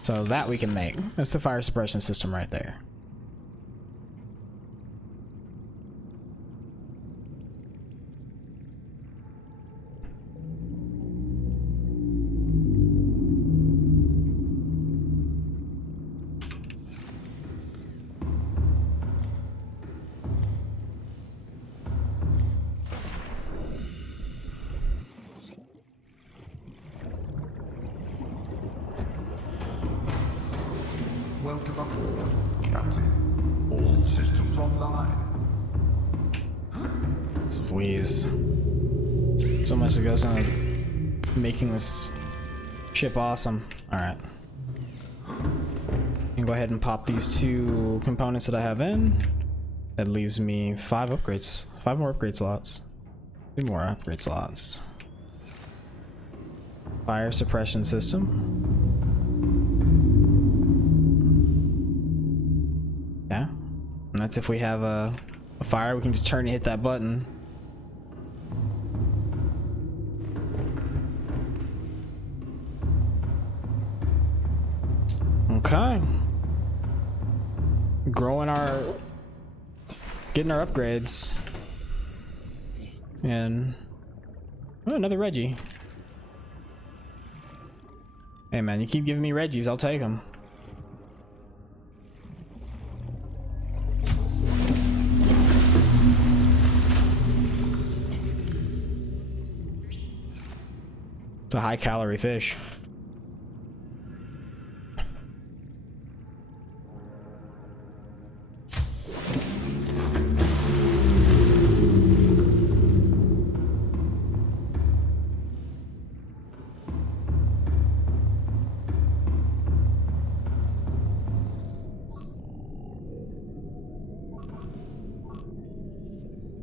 So that we can make. That's the fire suppression system right there. Welcome aboard, Captain. All systems online. It's a wheeze. So much that goes into making this ship awesome. Alright. And go ahead and pop these 2 components that I have in. That leaves me 5 upgrades. 5 more upgrade slots. 2 more upgrade slots. Fire suppression system. Yeah. And that's if we have a fire, we can just turn and hit that button. Okay. Getting our upgrades. And oh, another Reggie. Hey man, you keep giving me Reggies, I'll take them. It's a high calorie fish.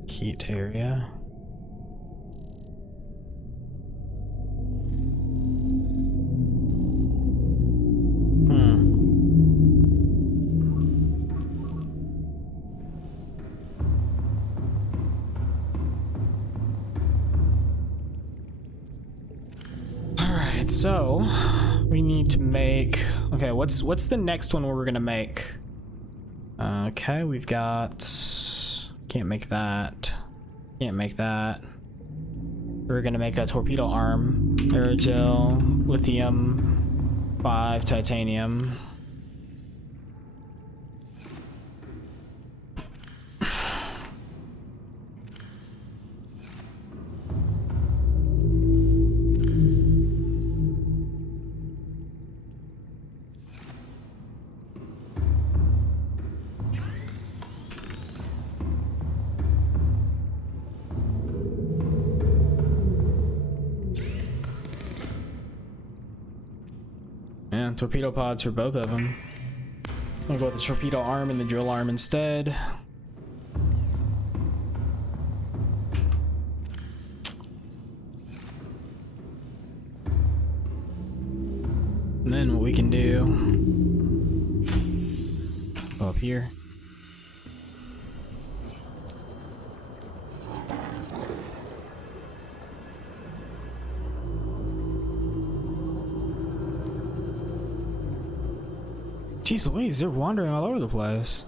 Heat area. Alright, so we need to make, okay, what's the next one where we're gonna make? Okay, we've got, can't make that, can't make that. We're gonna make a torpedo arm, aerogel, lithium, 5 titanium. Yeah, torpedo pods for both of them. I'll go with the torpedo arm and the drill arm instead. And then what we can do, go up here. Jeez Louise, they're wandering all over the place.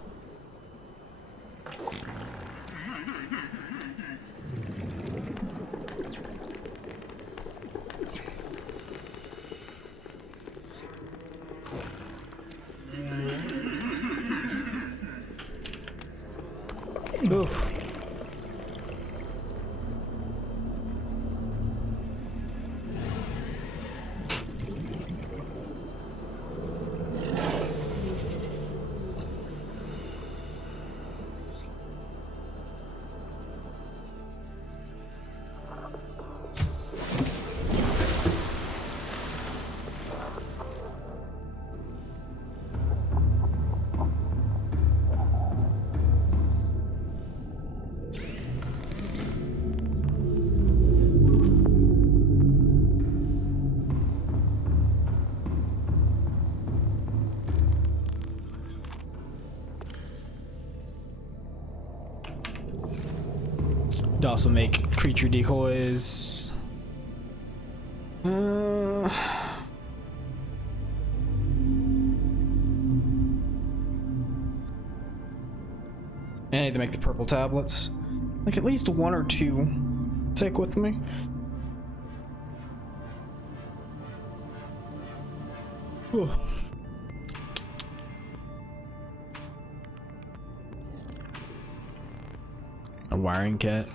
Oof. To also make creature decoys. I need to make the purple tablets. Like at least one or two. Take with me. Whew. A wiring kit.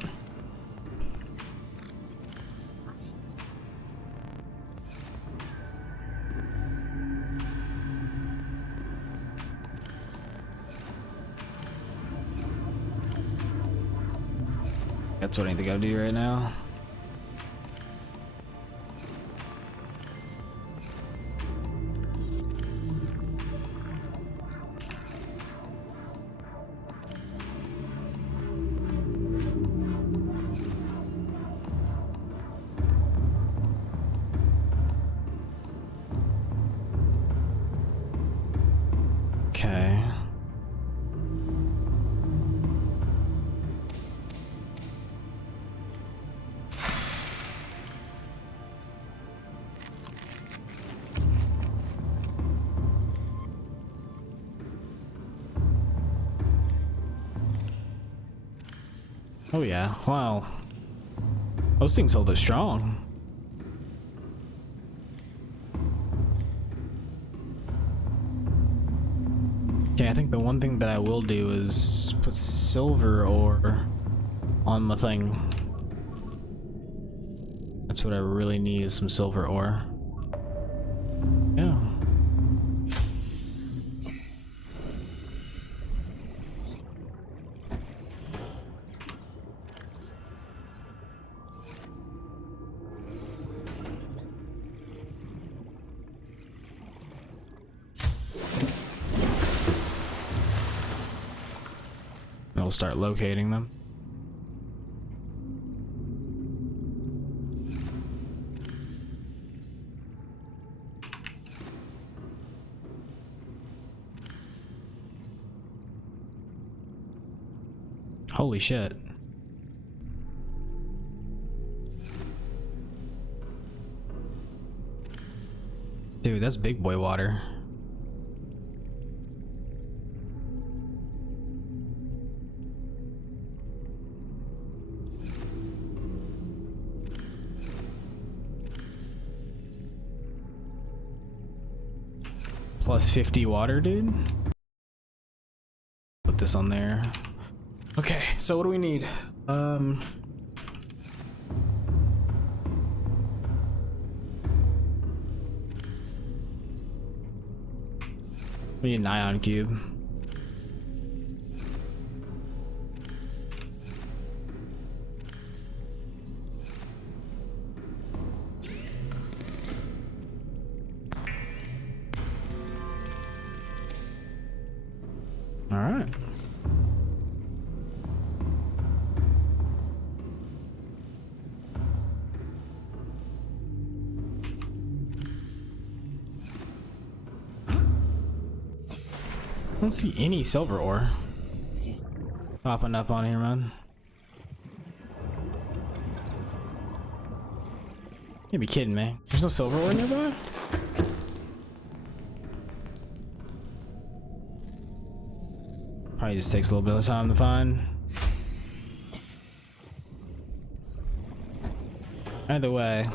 That's what I need to go do right now. Okay. Oh yeah, wow. Those things hold up strong. Okay, I think the one thing that I will do is put silver ore on my thing. That's what I really need, is some silver ore. Yeah. We'll start locating them. Holy shit. Dude, that's big boy water. Plus 50 water, dude. Put this on there. Okay, so what do we need? We need an ion cube. All right. I don't see any silver ore popping up on here, man. You be kidding me. There's no silver ore nearby? Probably just takes a little bit of time to find. Either way.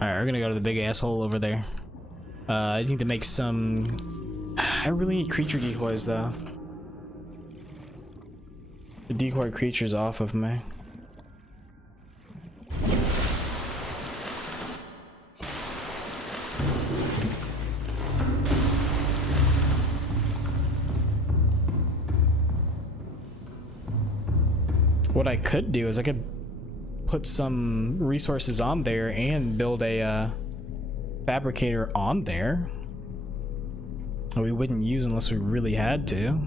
Alright, we're gonna go to the big asshole over there. I need to make some... I really need creature decoys though. The decoy creatures off of me. What I could do is I could put some resources on there and build a fabricator on there that we wouldn't use unless we really had to.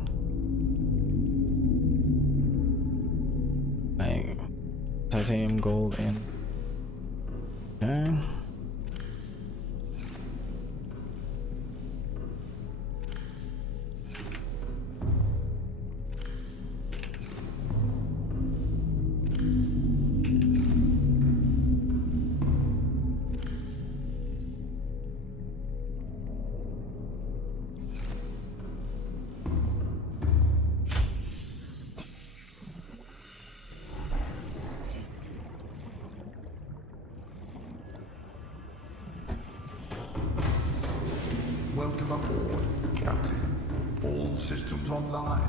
Like titanium, gold, and okay. Welcome aboard, Captain. All systems online.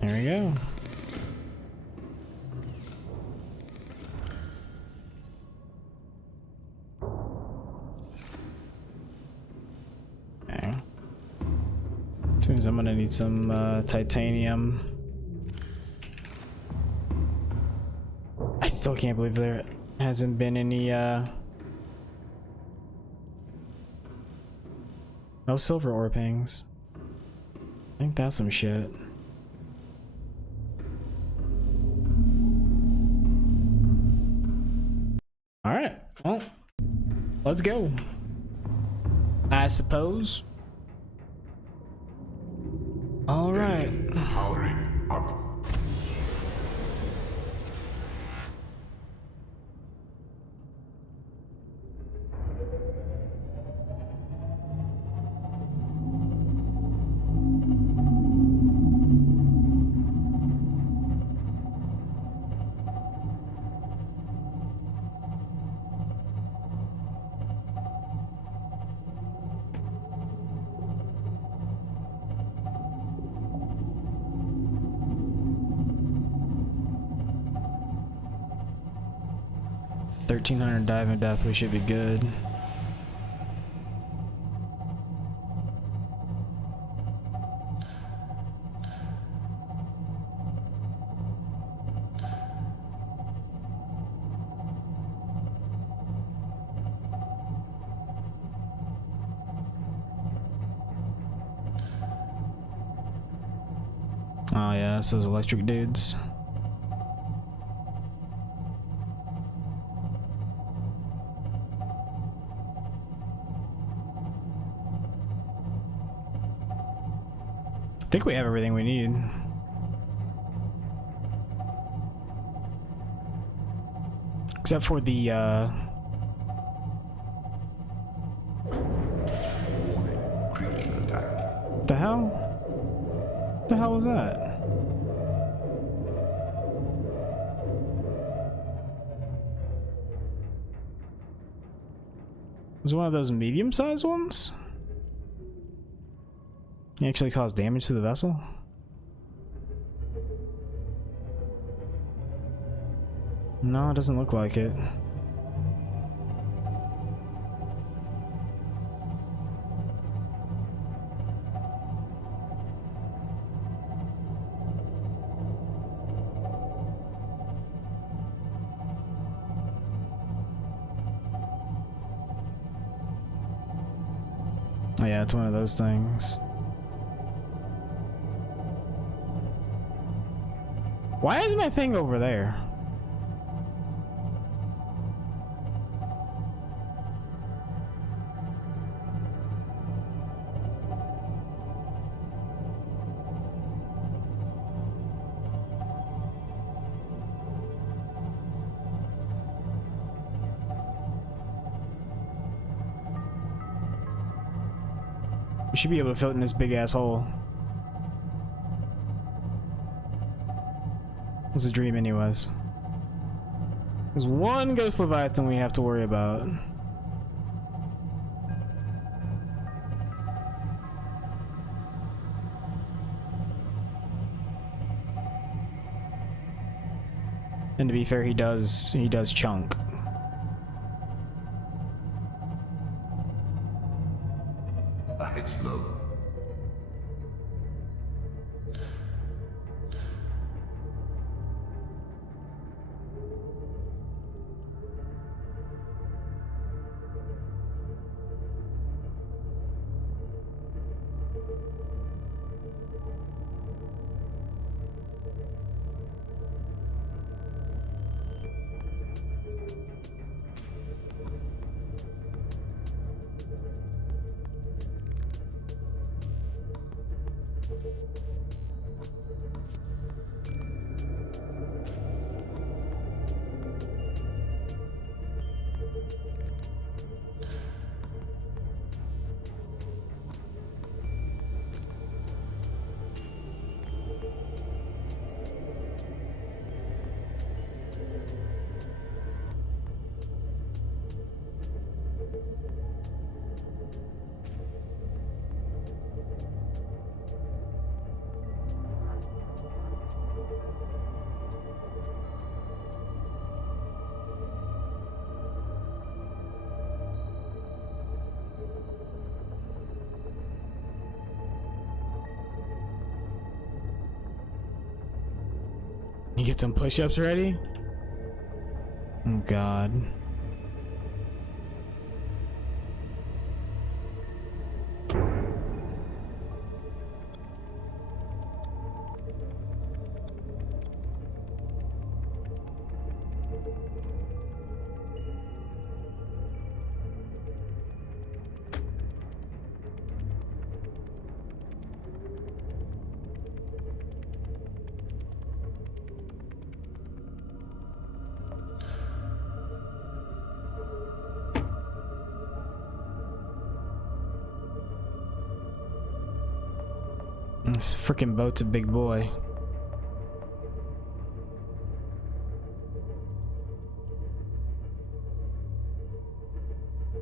There we go. Okay. Turns I'm gonna need some titanium. I still can't believe there hasn't been any no silver ore pings. I think that's some shit. Alright, well, let's go. I suppose. Alright. Powering up. $1,300 diving death, we should be good. Oh yeah, it's those electric dudes. I think we have everything we need. Except for the Warning, creature attack. the hell? What the hell was that? Was it one of those medium-sized ones? He actually caused damage to the vessel? No, it doesn't look like it. Oh yeah, it's one of those things. Why is my thing over there? We should be able to fit in this big ass hole. It was a dream anyways. There's one ghost leviathan we have to worry about. And to be fair, he does chunk. Ahead slow. You get some push-ups ready? Oh god. This freaking boat's a big boy.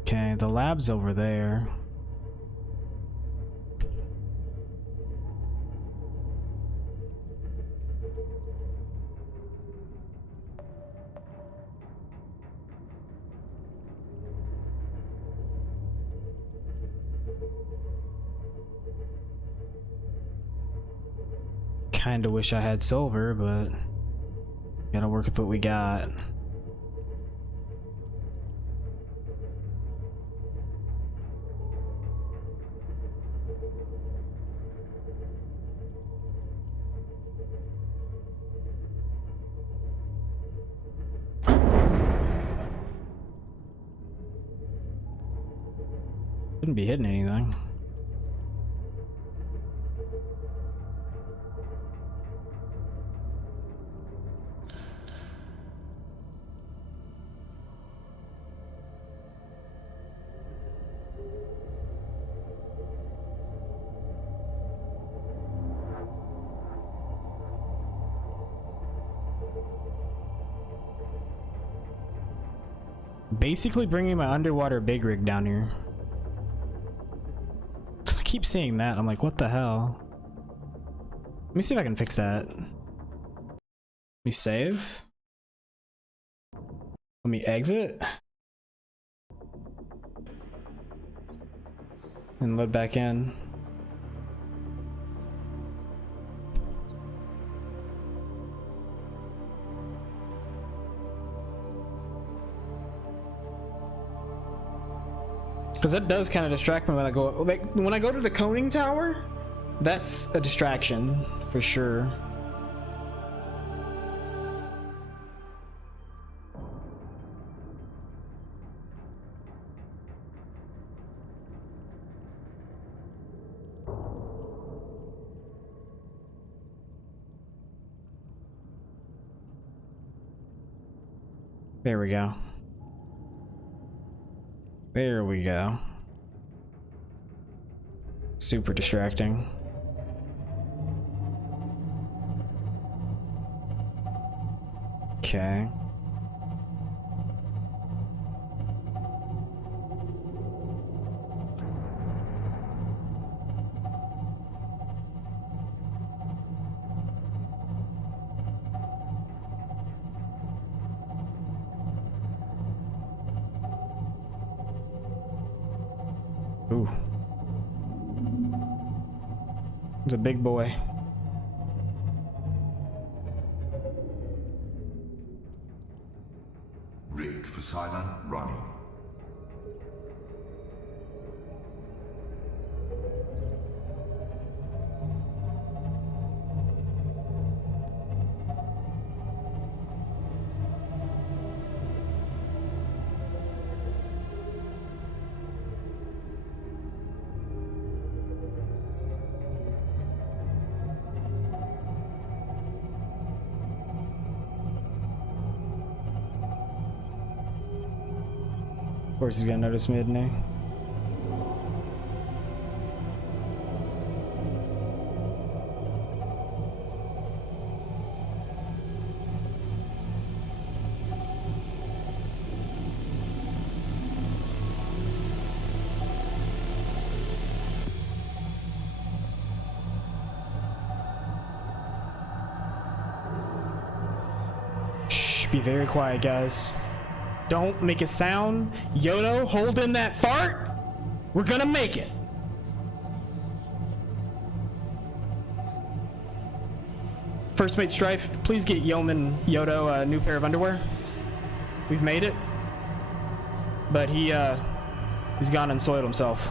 Okay, the lab's over there. Kinda wish I had silver, but gotta work with what we got. Shouldn't be hitting anything. Basically bringing my underwater big rig down here. I keep seeing that. I'm like, what the hell? Let me see if I can fix that. Let me save. Let me exit. And load back in. Because that does kind of distract me when I go, like, when I go to the coning tower, that's a distraction for sure. There we go. There we go. Super distracting. Okay. He's a big boy. Rig for Cylon running. Of course he's gonna notice me, isn't he? Shh, be very quiet, guys. Don't make a sound. Yodo, hold in that fart. We're gonna make it. First mate Strife, please get Yeoman Yodo a new pair of underwear. We've made it. But he's gone and soiled himself.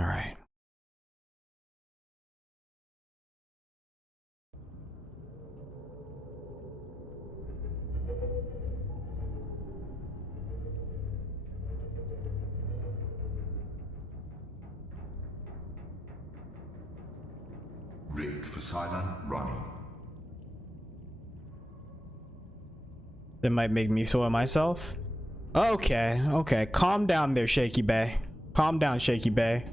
All right. Rig for Cylon running. That might make me soil myself. Okay, okay. Calm down there, Shaky Bay. Calm down, Shaky Bay.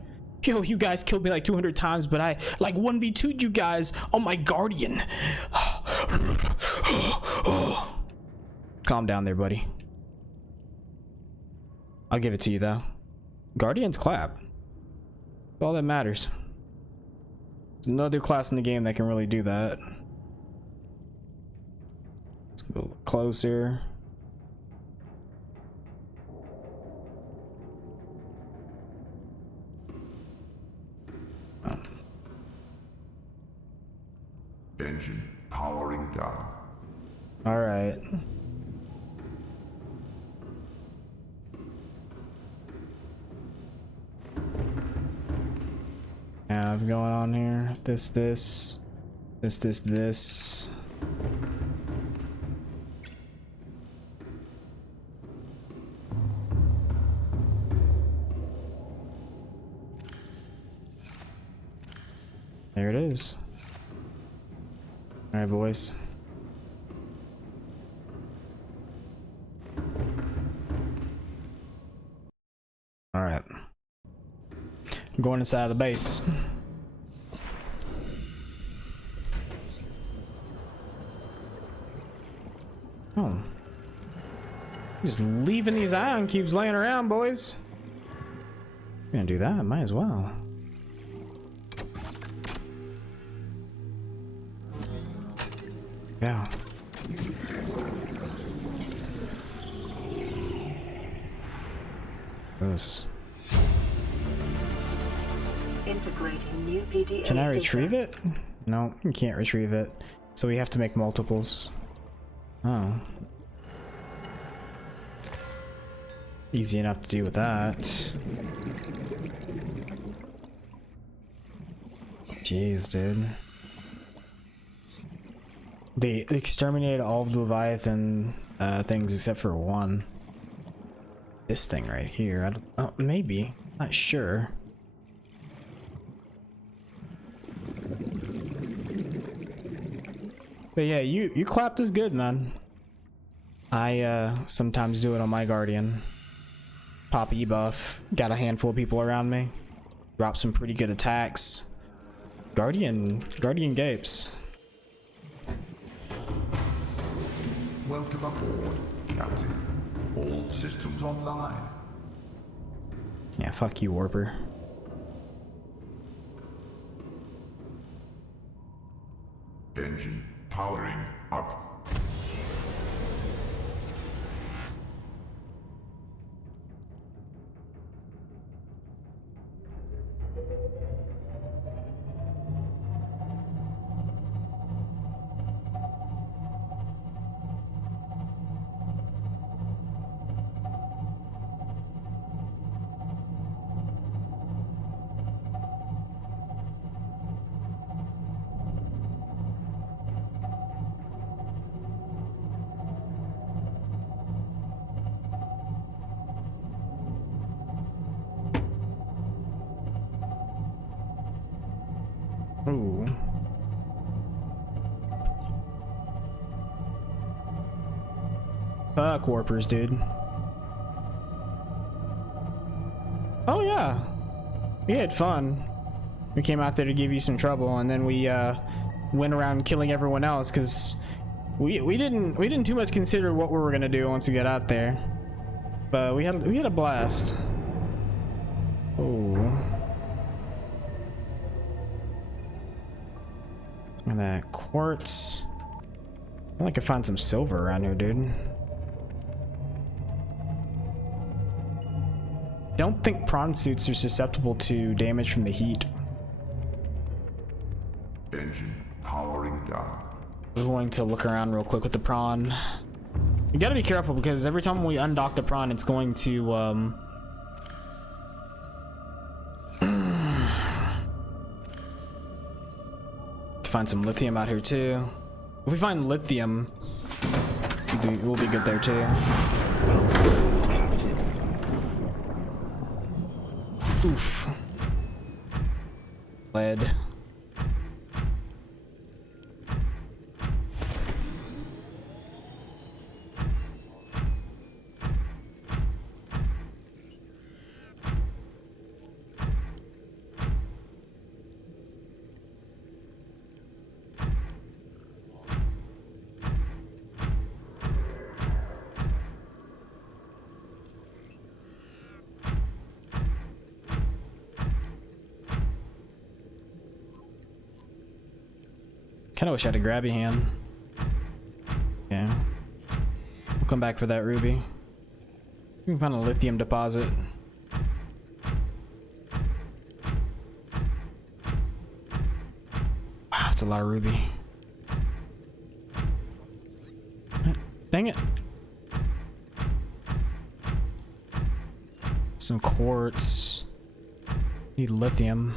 Yo, you guys killed me like 200 times, but I like 1v2'd you guys on my Guardian. Calm down there, buddy. I'll give it to you, though. Guardians clap. That's all that matters. There's another class in the game that can really do that. Let's go a little closer. Engine powering down. All right. Have going on here. This. There it is. All right, boys. All right. I'm going inside of the base. Oh. Just leaving these ion cubes laying around, boys. We're gonna do that. Might as well. Yeah. This. Integrating new PDA. Can I retrieve it? No, you can't retrieve it. So we have to make multiples. Oh. Easy enough to do with that. Jeez, dude. They exterminated all of the Leviathan things except for one. this thing right here. I don't, oh, maybe. Not sure. But yeah, you clapped as good, man. I sometimes do it on my Guardian. Pop E-buff. Got a handful of people around me. Drop some pretty good attacks. Guardian gapes. Welcome aboard, Captain. All systems online. Yeah, fuck you, Warper. Engine powering up. Ooh. Fuck warpers, dude. Oh yeah. We had fun. We came out there to give you some trouble, and then we went around killing everyone else because we didn't too much consider what we were gonna do once we got out there. But we had a blast. Oh. And that quartz. I could find some silver around here, dude. Don't think prawn suits are susceptible to damage from the heat. Engine powering down. We're going to look around real quick with the prawn. You gotta be careful because every time we undock the prawn, it's going to find some lithium out here too. If we find lithium, we'll be good there too. Oof. Lead. Kinda wish I had a grabby hand. Yeah. We'll come back for that ruby. We can find a lithium deposit. Wow, that's a lot of ruby. Dang it. Some quartz. Need lithium.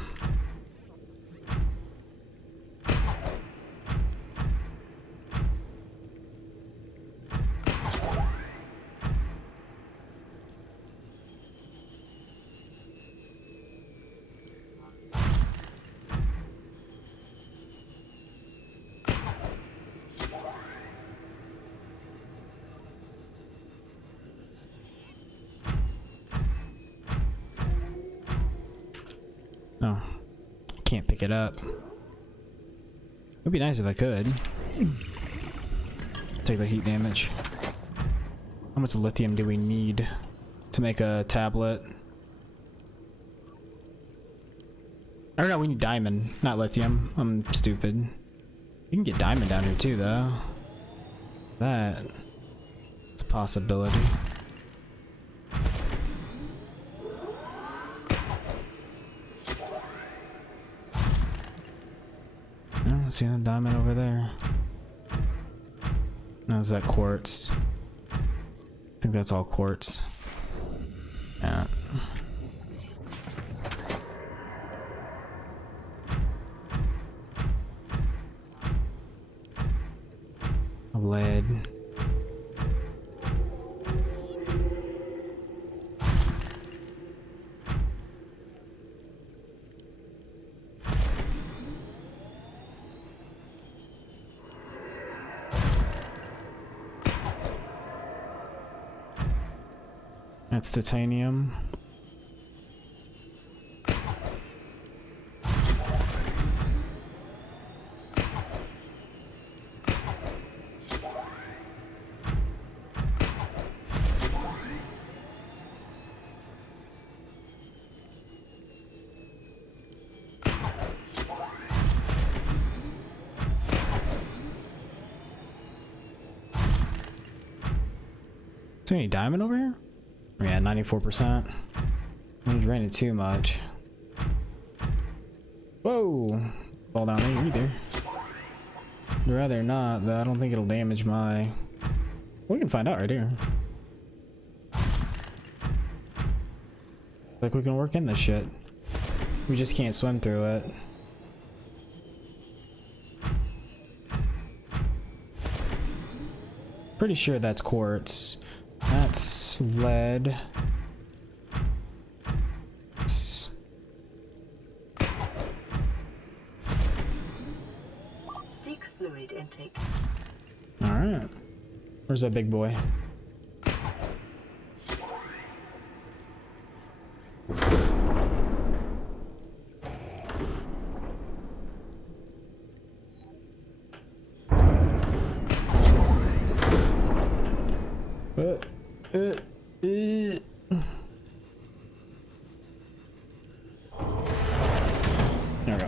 Oh, can't pick it up. It'd be nice if I could. Take the heat damage. How much lithium do we need to make a tablet? Or no, we need diamond, not lithium. I'm stupid. You can get diamond down here too, though. That's a possibility. See the diamond over there? No, is that quartz? I think that's all quartz. Yeah. Lead. That's titanium. Is there any diamond over here? Yeah, 94%. I didn't drain it too much. Whoa! Fall down there either. I'd rather not, though. I don't think it'll damage my... We can find out right here. Like we can work in this shit. We just can't swim through it. Pretty sure that's quartz. That's lead. Seek fluid intake. Alright. Where's that big boy? There we go.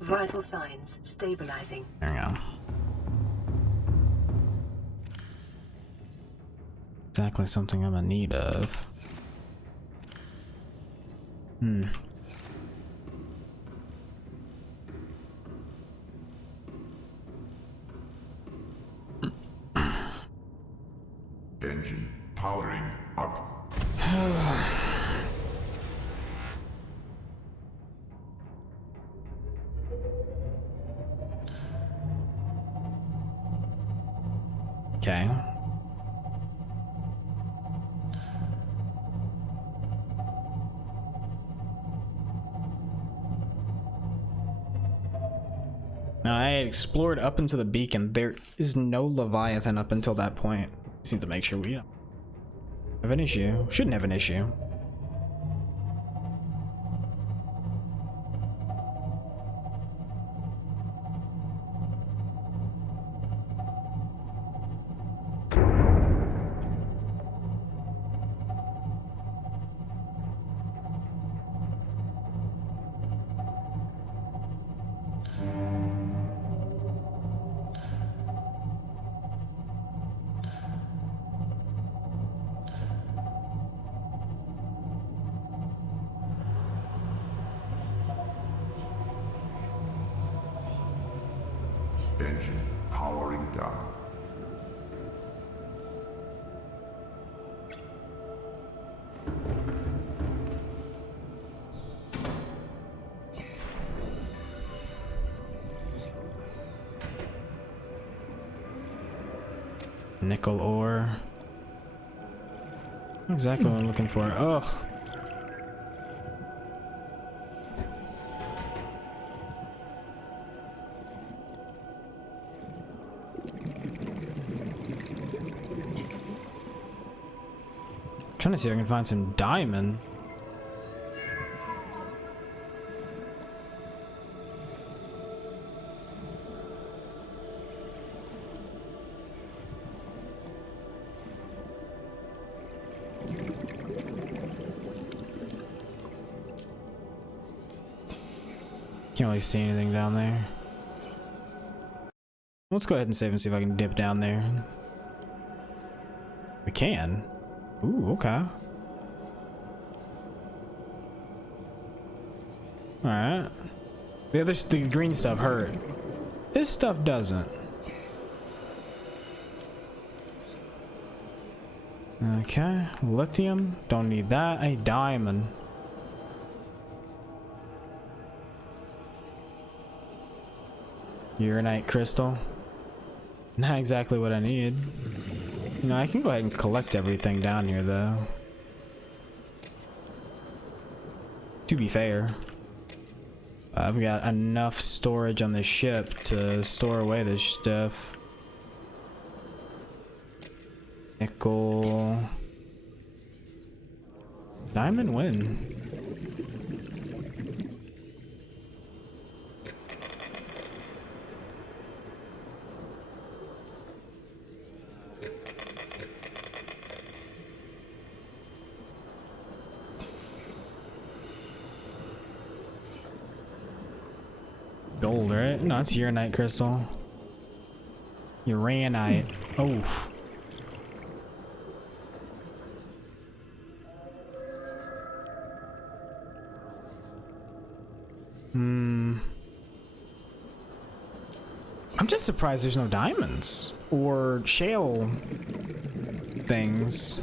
Vital signs stabilizing. There we go. Exactly something I'm in need of. Engine powering up. Okay. Now I had explored up into the beacon. There is no Leviathan up until that point. Just need to make sure we don't have an issue. Shouldn't have an issue. Engine powering down. Nickel ore. Exactly what I'm looking for. Ugh. Trying to see if I can find some diamond. Can't really see anything down there. Let's go ahead and save and see if I can dip down there. We can. Ooh, okay. Alright. The green stuff hurt. This stuff doesn't. Okay. Lithium. Don't need that. A diamond. Uranite crystal. Not exactly what I need. You know, I can go ahead and collect everything down here, though. To be fair, I've got enough storage on this ship to store away this stuff. Nickel. Diamond win. Gold, right? No, it's uranite crystal. Uranite. Oh. I'm just surprised there's no diamonds or shale things.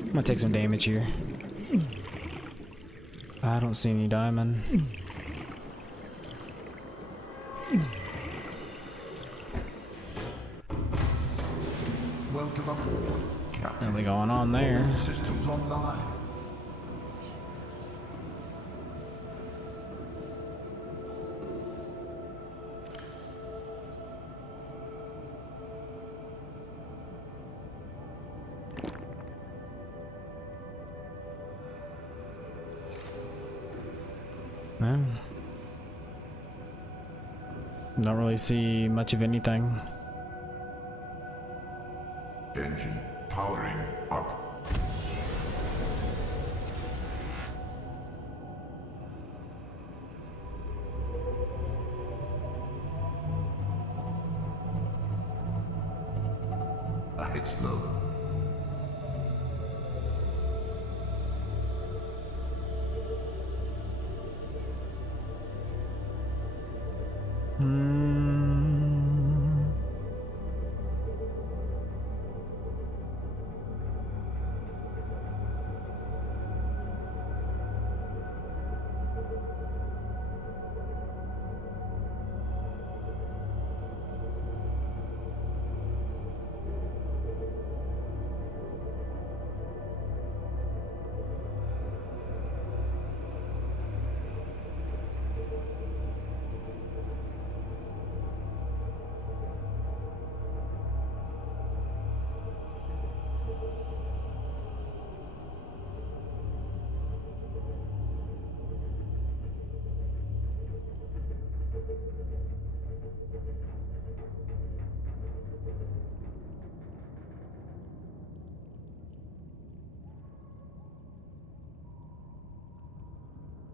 I'm gonna take some damage here. I don't see any diamond. Welcome aboard, Captain. Nothing going on there. Systems online. No. Don't really see much of anything. Engine powering up. It's low.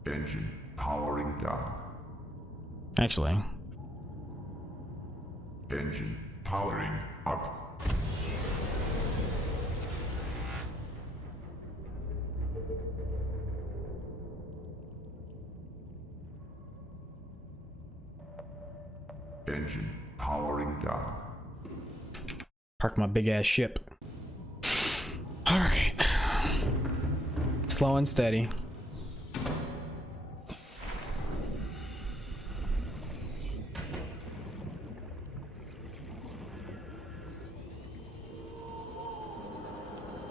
Engine powering down. Actually, Engine powering up. Engine powering down. park my big ass ship. All right, slow and steady.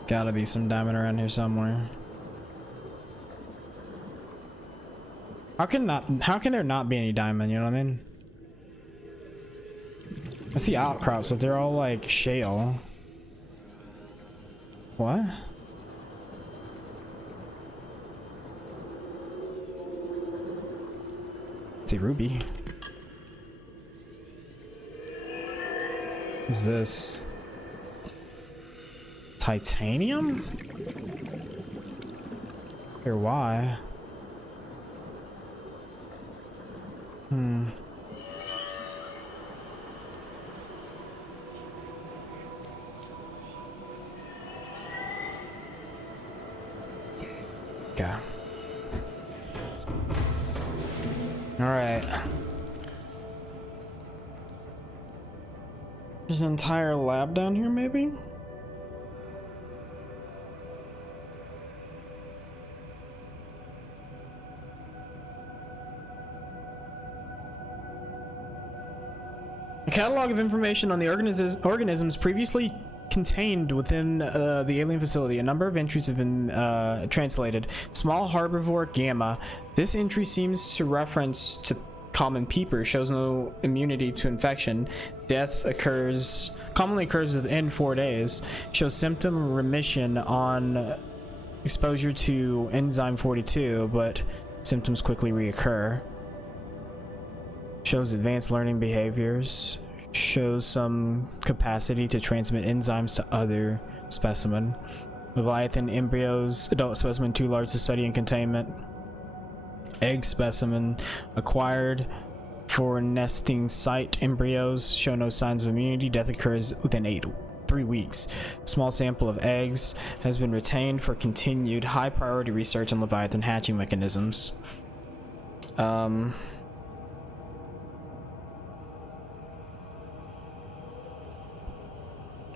Gotta be some diamond around here somewhere. How can there not be any diamond, you know what I mean? I see outcrops, but they're all like shale. What? It's a ruby. What's this? Titanium? Or why? Okay. Alright. There's an entire lab down here, maybe? A catalog of information on the organisms previously contained within the alien facility. A number of entries have been translated. Small herbivore gamma. This entry seems to reference to common peeper. Shows no immunity to infection. Death commonly occurs within 4 days. Shows symptom remission on exposure to enzyme 42, but symptoms quickly reoccur. Shows advanced learning behaviors. Shows some capacity to transmit enzymes to other specimen. Leviathan embryos, adult specimen too large to study in containment. Egg specimen acquired for nesting site. Embryos show no signs of immunity. Death occurs within 3 weeks. Small sample of eggs has been retained for continued high priority research on Leviathan hatching mechanisms.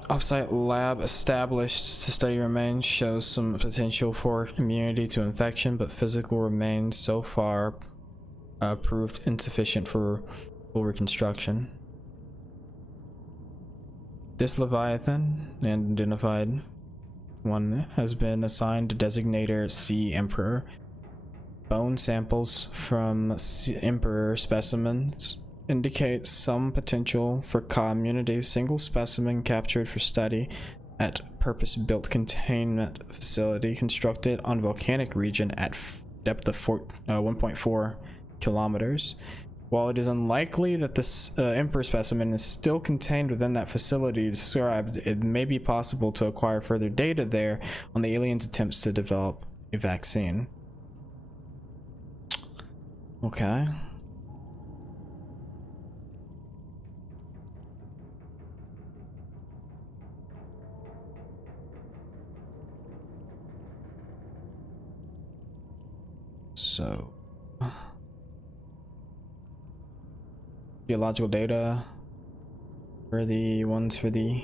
Offsite lab established to study remains shows some potential for immunity to infection, but physical remains so far proved insufficient for full reconstruction. This Leviathan, an identified one, has been assigned to designator Sea Emperor. Bone samples from Emperor specimens indicate some potential for community. Single specimen captured for study at purpose-built containment facility constructed on volcanic region at depth of 1.4 kilometers. While it is unlikely that this Emperor specimen is still contained within that facility described, it may be possible to acquire further data there on the aliens' attempts to develop a vaccine. Okay. So, geological data for the ones for the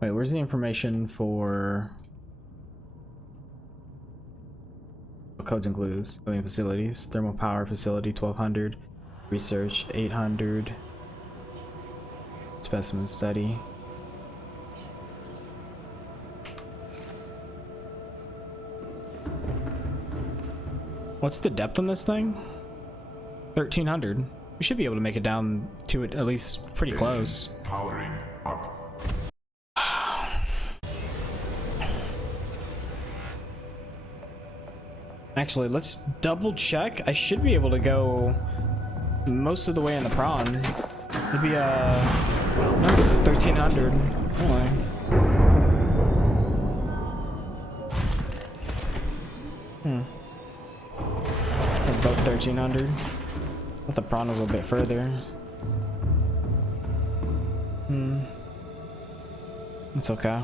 wait, where's the information for codes and clues? Building facilities, thermal power facility 1200. Research 800. Specimen study. What's the depth on this thing? 1300. We should be able to make it down to it at least pretty close. Powering up. Actually, let's double check. I should be able to go most of the way in the prawn. Maybe 1300. Anyway. About 1300. But the prawn was a bit further. It's okay.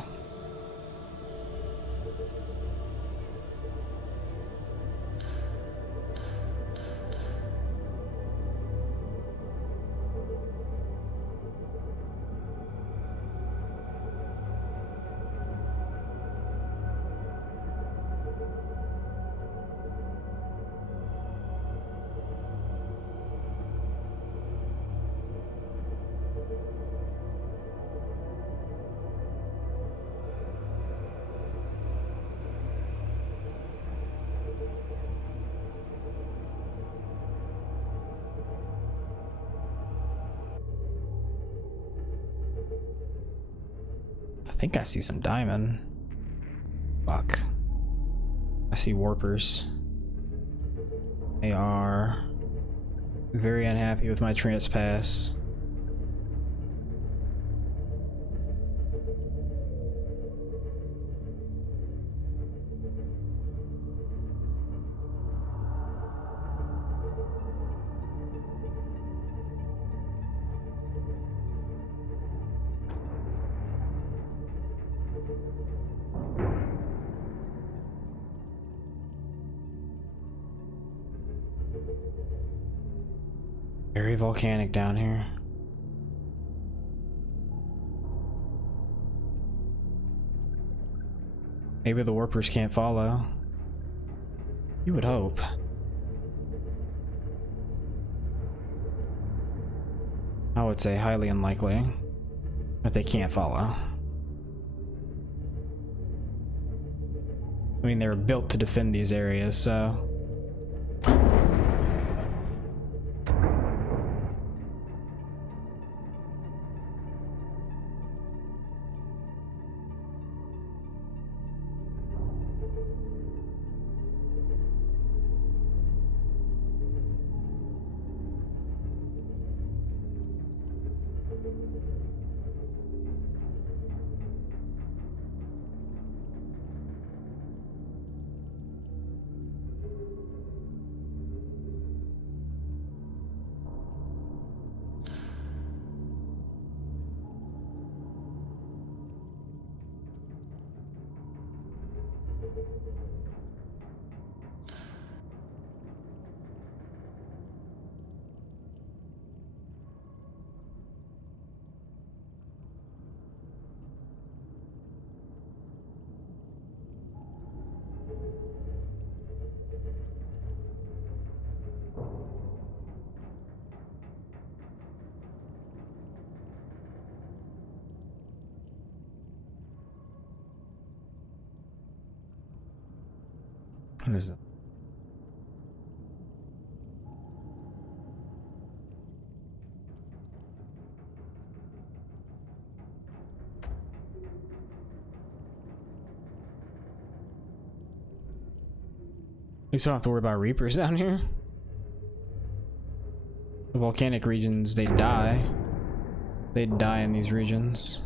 I think I see some diamond. Fuck. I see warpers. They are very unhappy with my trespass. Very volcanic down here. Maybe the warpers can't follow. You would hope. I would say highly unlikely that they can't follow. I mean, they were built to defend these areas, so... What is it? At least we don't have to worry about Reapers down here. The volcanic regions, they die. They die in these regions.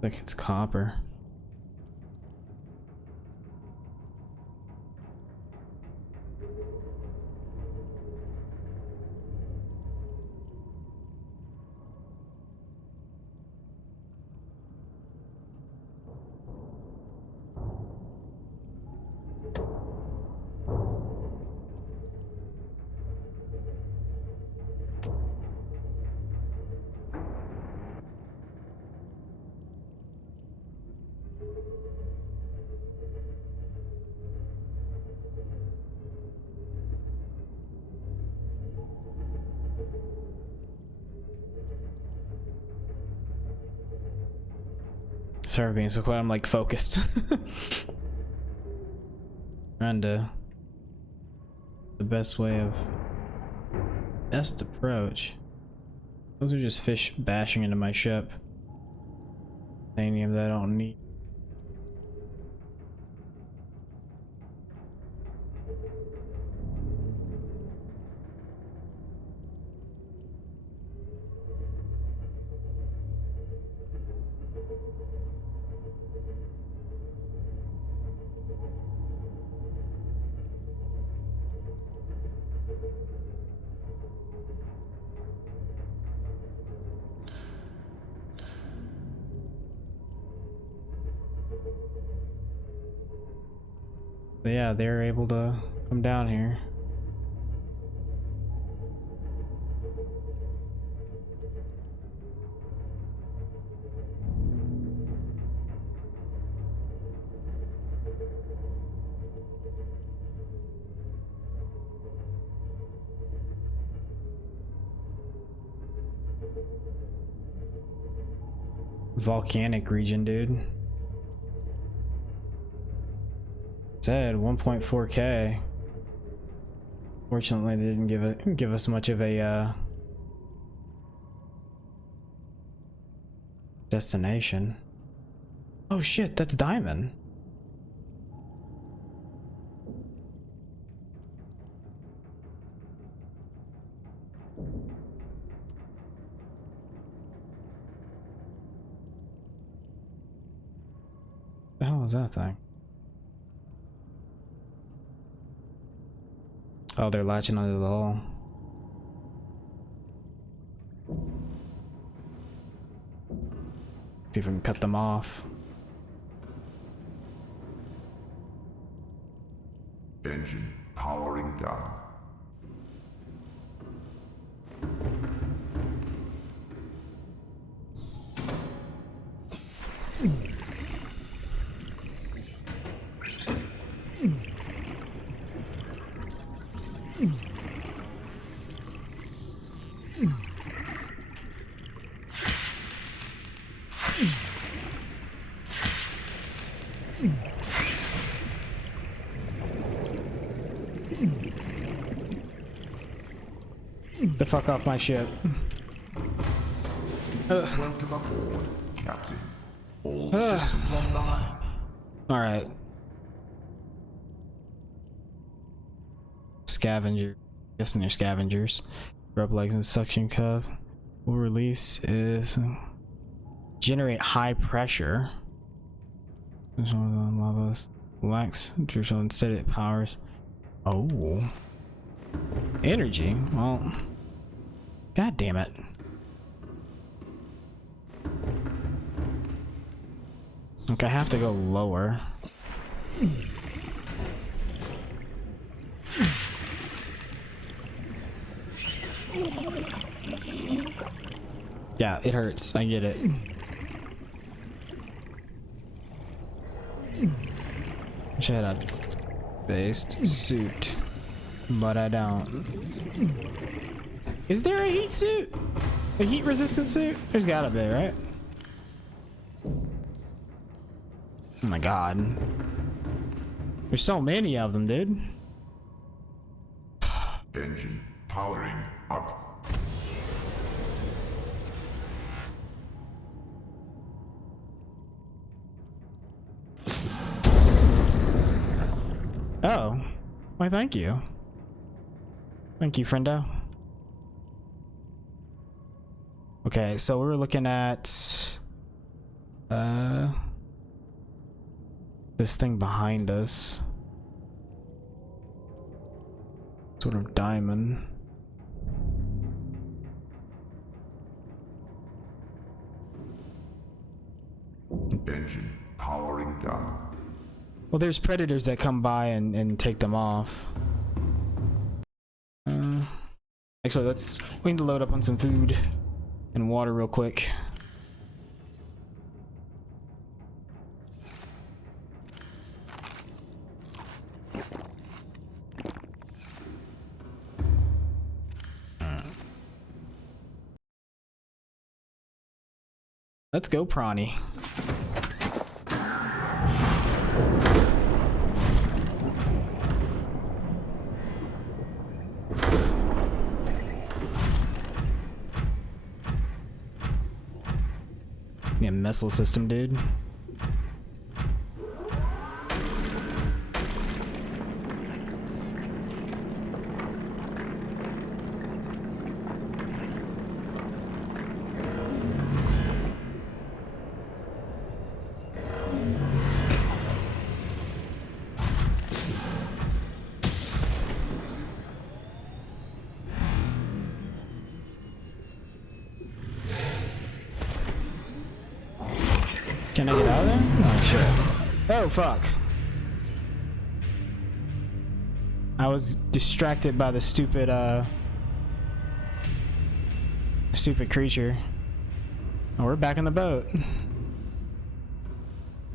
Like it's copper. Sorry for being so quiet, I'm like focused. Trying to... The best way of... Best approach. Those are just fish bashing into my ship. Any of that I don't need. But yeah, they're able to come down here. Volcanic region, dude. Said 1.4K. Fortunately, they didn't give us much of a destination. Oh shit, that's diamond. The hell is that thing? Oh, they're latching onto the hull. See if we can cut them off. Engine powering down. The fuck off my ship. Welcome aboard, Captain. All systems online. Alright. Scavenger. Guessing they're scavengers. Rub legs and suction cup. Will release is generate high pressure. Lava's relax. Instead it powers. Oh. Energy? Well. God damn it. Like I have to go lower. Yeah, it hurts. I get it. Wish I had a based suit, but I don't. Is there a heat suit? A heat resistant suit? There's gotta be, right? Oh my god. There's so many of them, dude. Engine powering up. Oh. Why, thank you. Thank you, friendo. Okay, so we were looking at this thing behind us. Sort of diamond. Engine powering down. Well, there's predators that come by and take them off. Actually, we need to load up on some food and water real quick. Let's go, Prawny. Yeah, missile system, dude. Can I get out of there? Oh shit. Oh fuck. I was distracted by the stupid creature. Oh, we're back in the boat.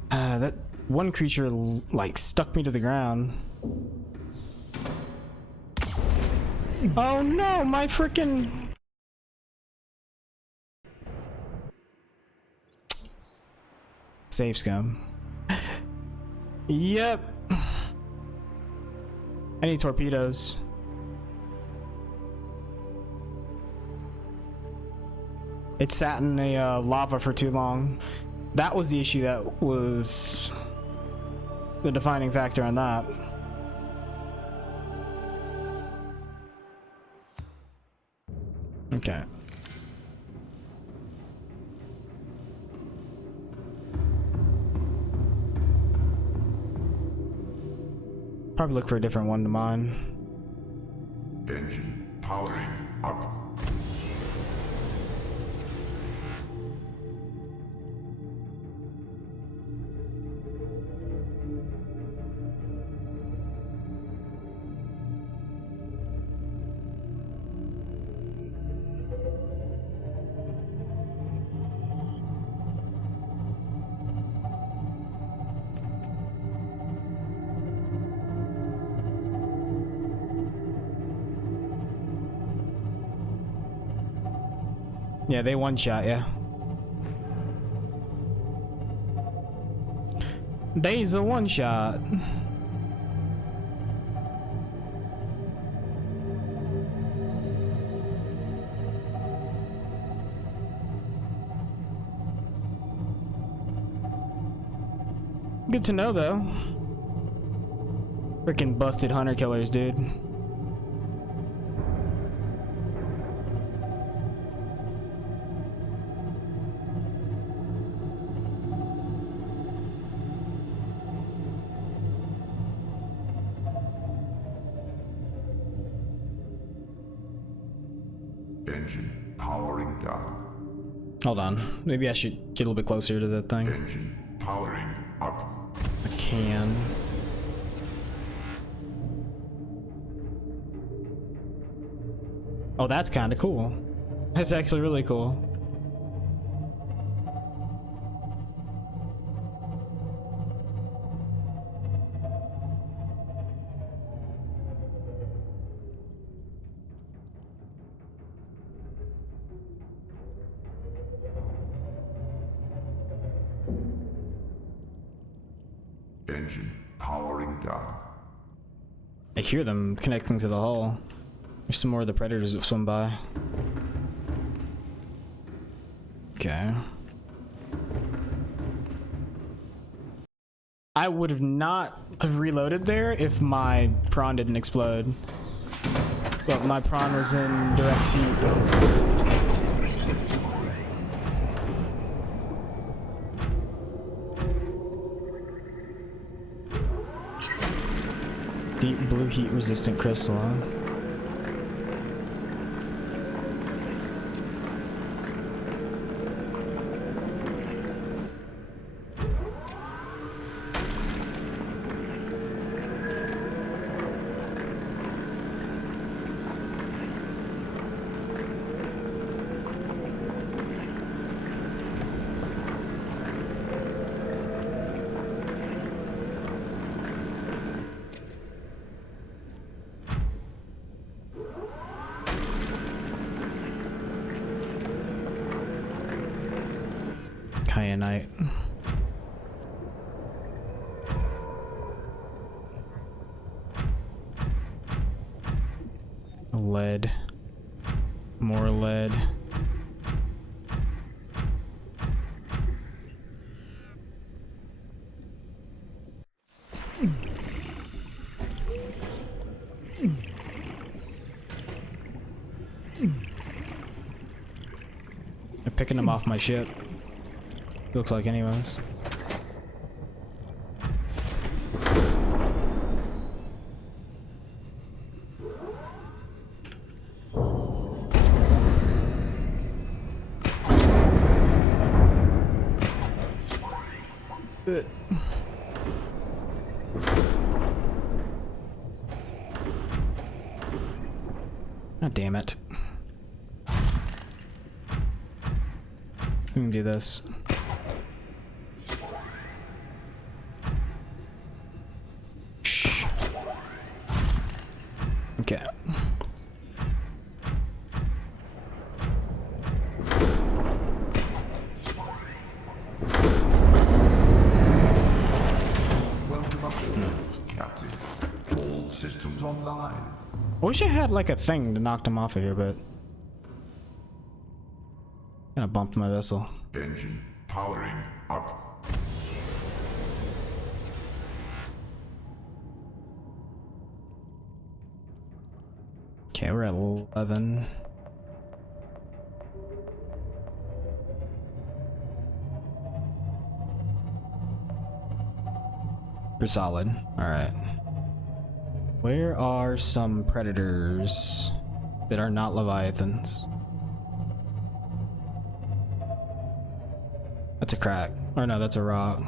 That one creature like stuck me to the ground. Oh no, my freaking save scum. Yep. I need torpedoes. It sat in the lava for too long. That was the issue. That was the defining factor on that. Okay. Probably look for a different one to mine. Engine powering up. Yeah, they one-shot, yeah. They's a one-shot. Good to know, though. Freaking busted hunter killers, dude. Engine powering down. Hold on. Maybe I should get a little bit closer to that thing. Engine powering up. I can. Oh, that's kind of cool. That's actually really cool. Engine powering down. I hear them connecting to the hull. There's some more of the predators that swim by. Okay. I would have not reloaded there if my prawn didn't explode. But my prawn was in direct heat. Deep blue heat resistant crystal, huh? Kyanite. Lead. More lead. They're picking them off my ship. Looks like anyways. Oh, damn it. We can do this. Shh. Okay. Welcome aboard, Captain. All systems online. I wish I had like a thing to knock them off of here, but kind of bumped my vessel. Engine powering up. Okay, we're at 11. We're solid. All right. Where are some predators that are not leviathans? That's a crack. Or no, that's a rock.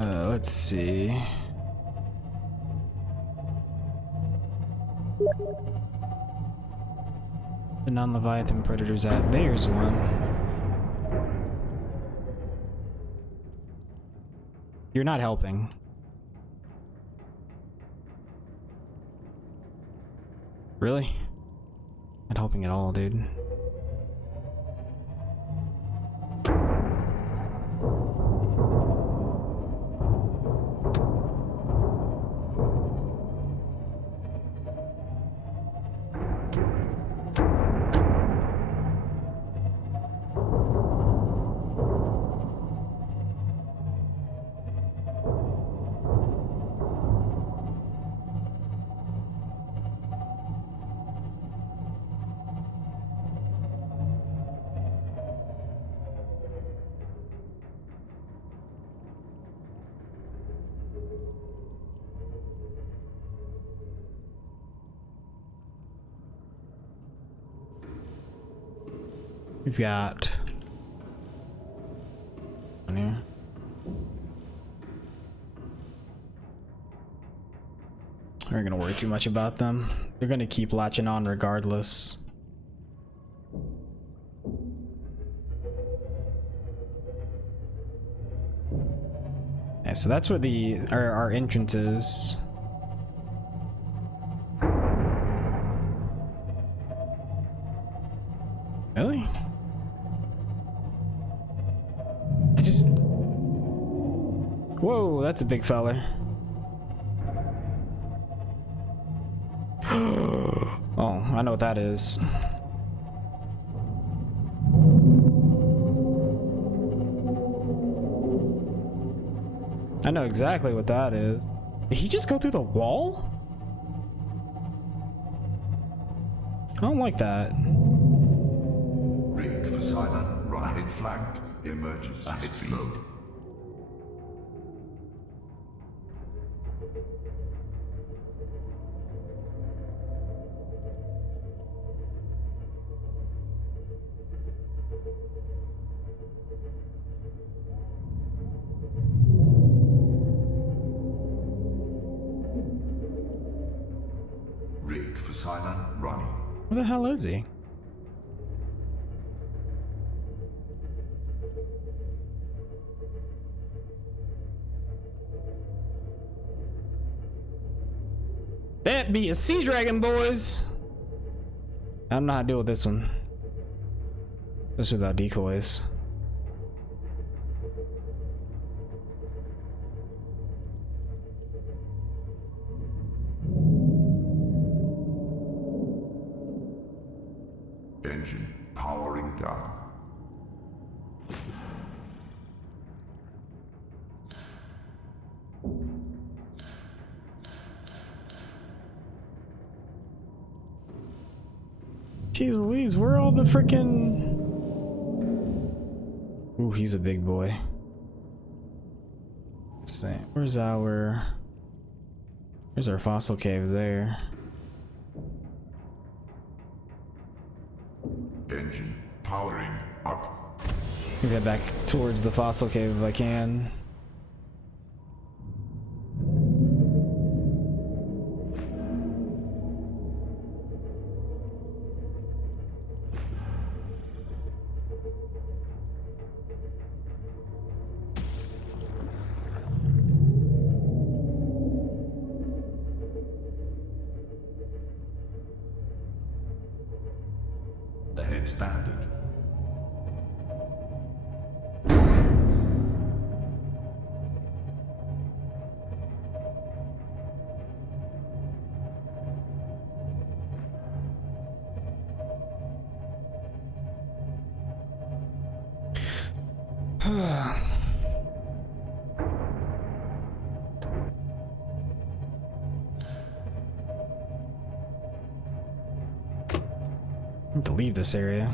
Let's see. The non-leviathan predators at there's one. You're not helping. Really? I'd not helping at all, dude. We've got one here. We're gonna worry too much about them. They're gonna keep latching on regardless. Okay, so that's where our entrance is. Really? Whoa, that's a big fella. Oh, I know what that is. I know exactly what that is. Did he just go through the wall? I don't like that. Rig for silent. Right flanked. Emergency speed. Rig for silent. Running. Where the hell is he? That be a sea dragon, boys. I don't know how to deal with this one. This without decoys. Engine powering down. Jeez Louise, where are all the frickin'... Ooh, he's a big boy. Let's see, where's our fossil cave there? Engine powering up. Maybe head back towards the fossil cave if I can. The head standard. I have to leave this area.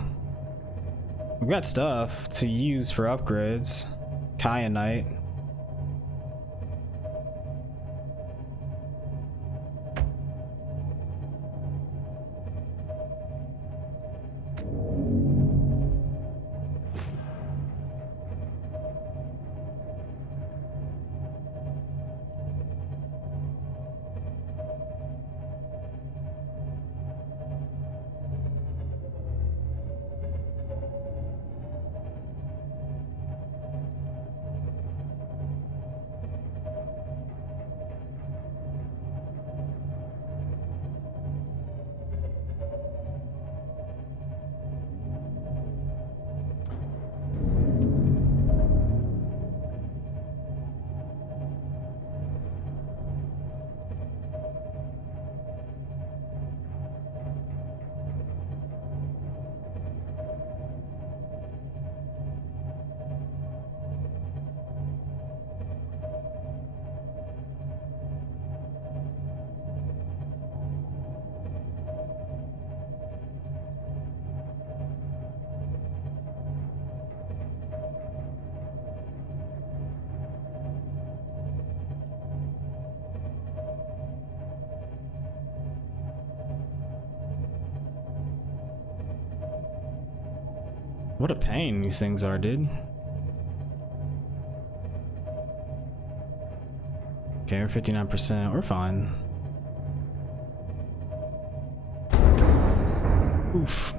We've got stuff to use for upgrades. Kyanite. What a pain these things are, dude. Okay, we're 59%. We're fine. Oof.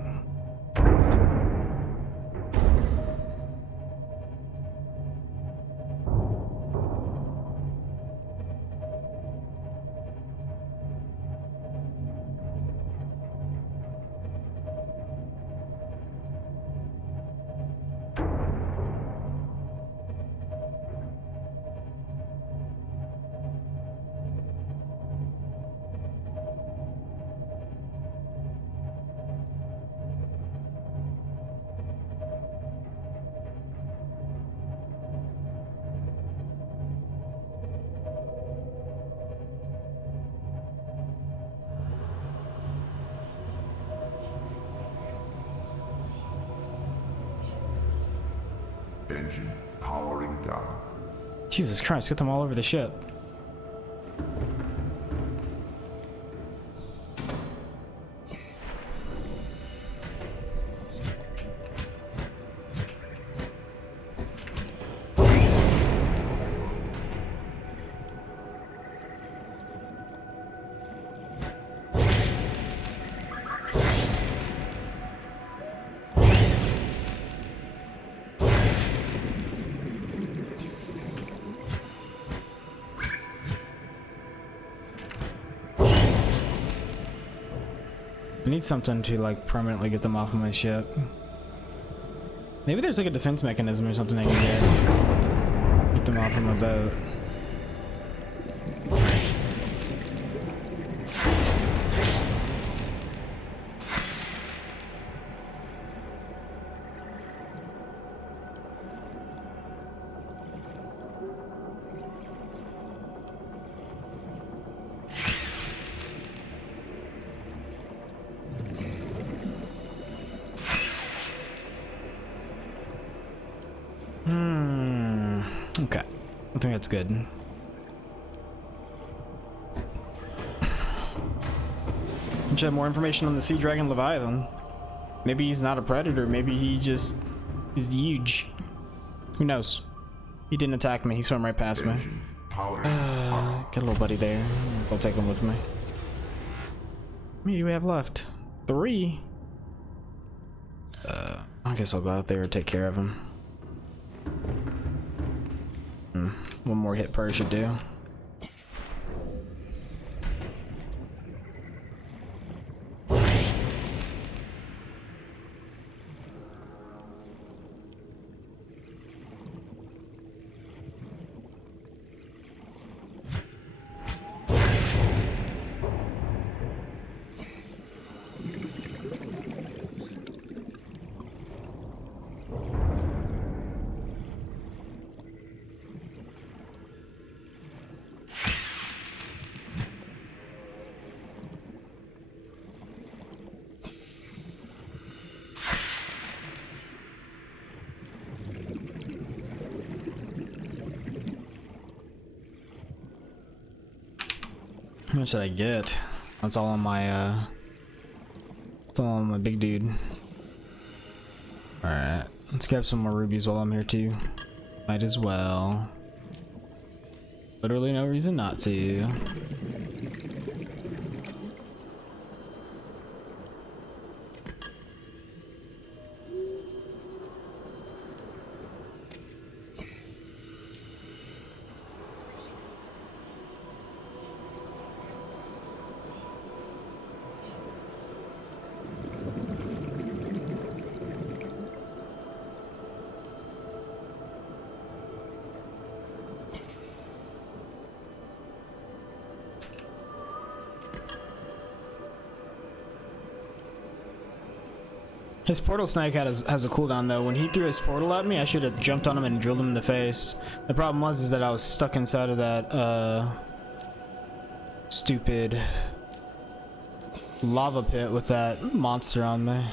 Engine powering down. Jesus Christ, get them all over the ship. I need something to like permanently get them off of my ship. Maybe there's like a defense mechanism or something I can get them off of my boat. Okay, I think that's good. Should have more information on the Sea Dragon Leviathan. Maybe he's not a predator. Maybe he just is huge. Who knows? He didn't attack me. He swam right past me. Powering Get a little buddy there. I'll take him with me. How many do we have left? 3. I guess I'll go out there and take care of him. One more hit per should do. How much did I get? That's all on my that's all on my big dude. Alright, let's grab some more rubies while I'm here too. Might as well. Literally no reason not to. His portal snake has a cooldown though. When he threw his portal at me, I should have jumped on him and drilled him in the face. The problem was that I was stuck inside of that stupid lava pit with that monster on me.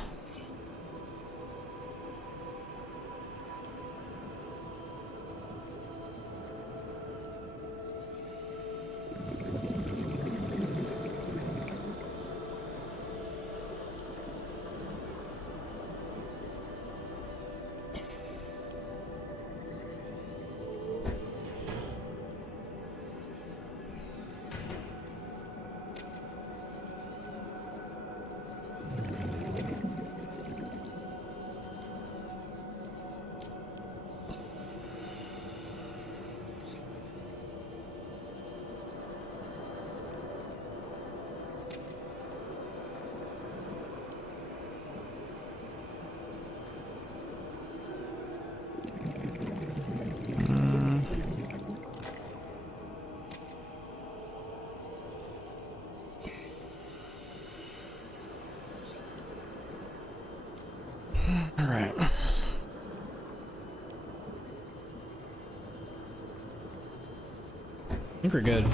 think we're good.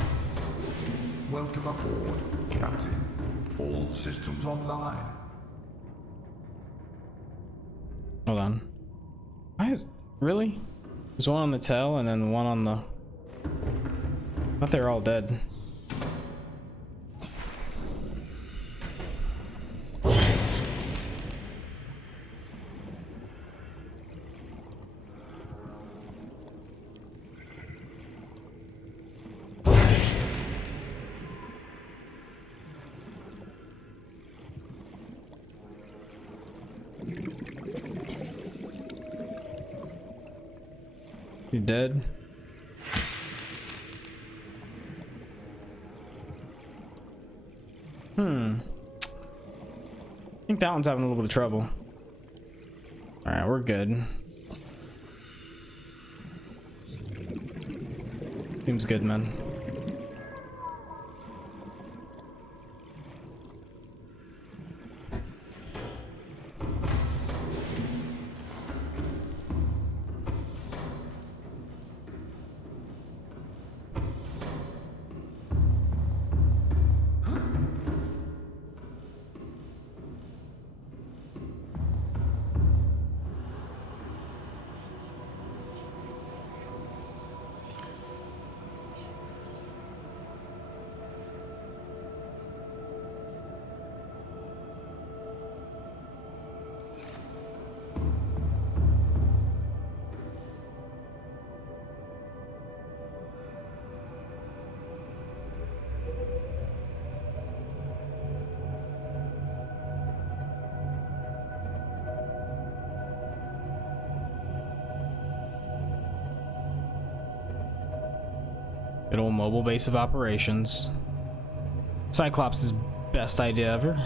Welcome aboard, Captain. All systems online. Hold on. Why is really? There's one on the tail and then one on the. I thought they were all dead. You dead? I think that one's having a little bit of trouble. Alright, we're good. Seems good, man. Good old mobile base of operations. Cyclops' best idea ever.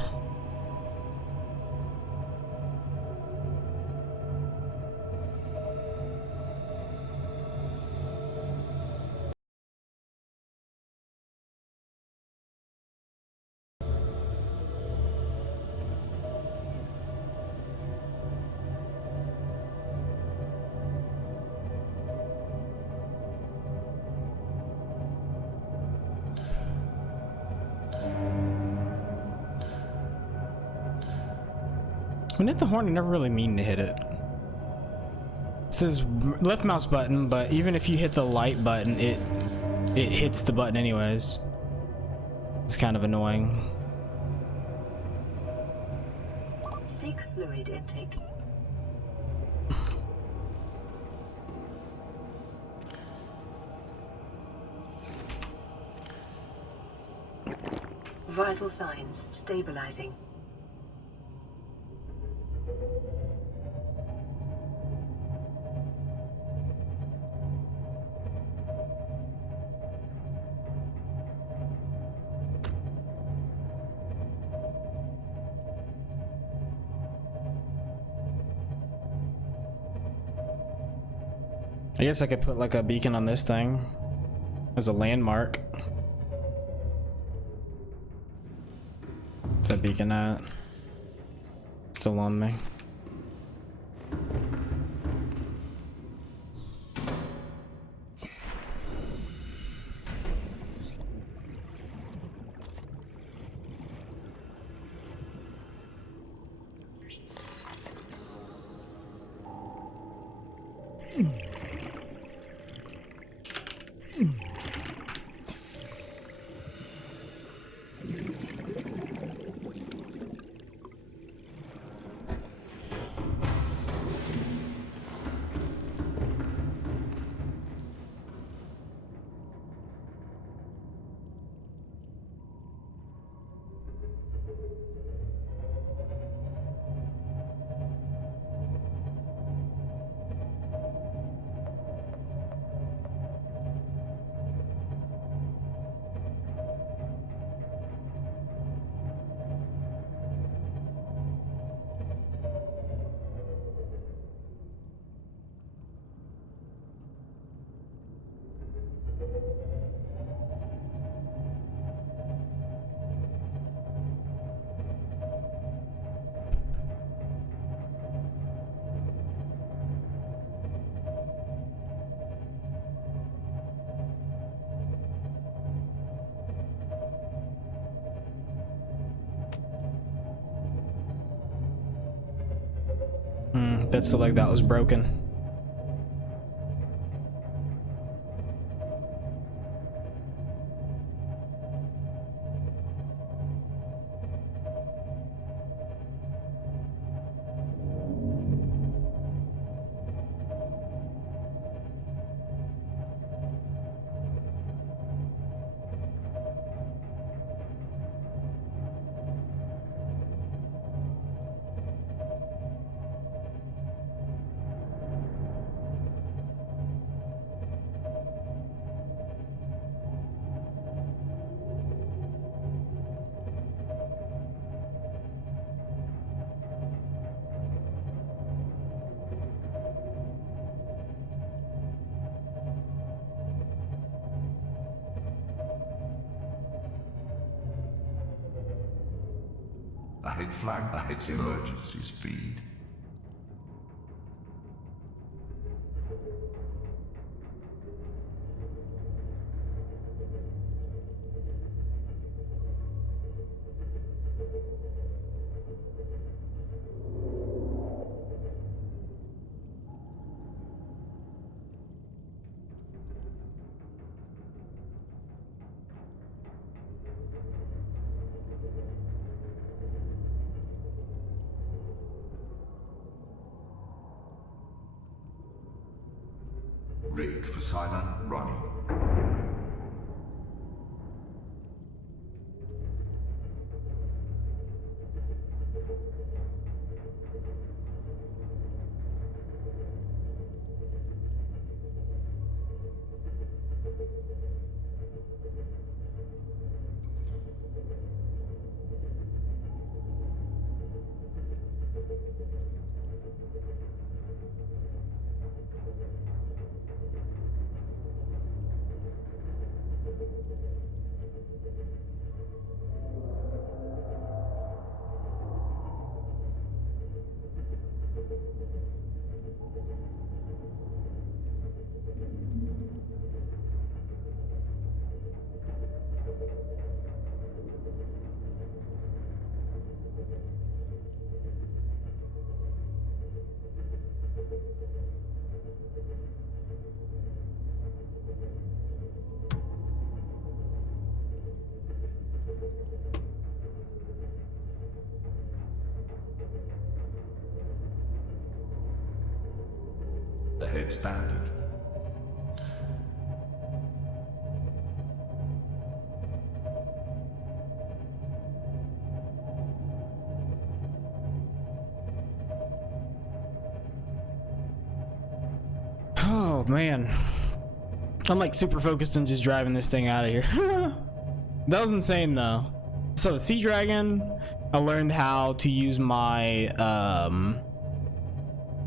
When hit the horn, I never really mean to hit it. It says left mouse button, but even if you hit the light button, it hits the button anyways. It's kind of annoying. Seek fluid intake. Vital signs stabilizing. I guess I could put like a beacon on this thing as a landmark. What's that beacon at? Still on me. That's the leg that was broken. Ahead flag, ahead emergency speed. Rig for silent running. Ahead standard. Oh man, I'm like super focused on just driving this thing out of here. That was insane though. So the Sea Dragon, I learned how to use my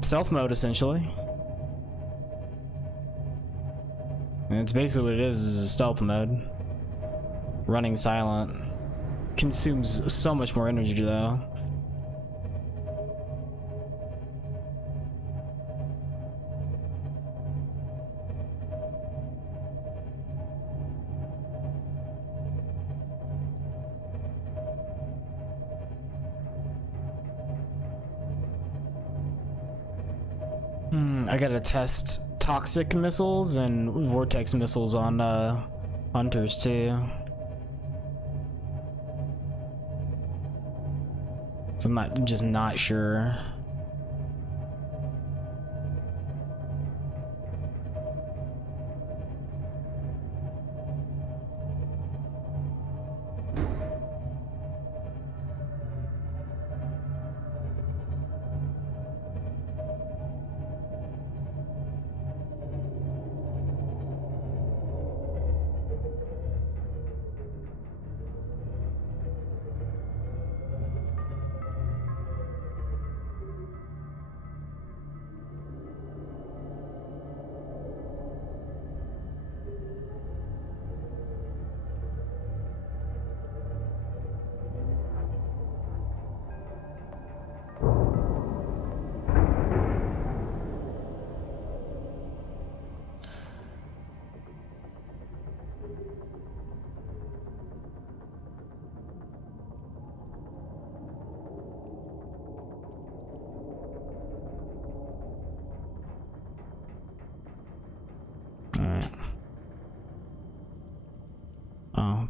stealth mode essentially. And it's basically what it is a stealth mode. Running silent. Consumes so much more energy though. I gotta test toxic missiles and vortex missiles on hunters too. So I'm just not sure.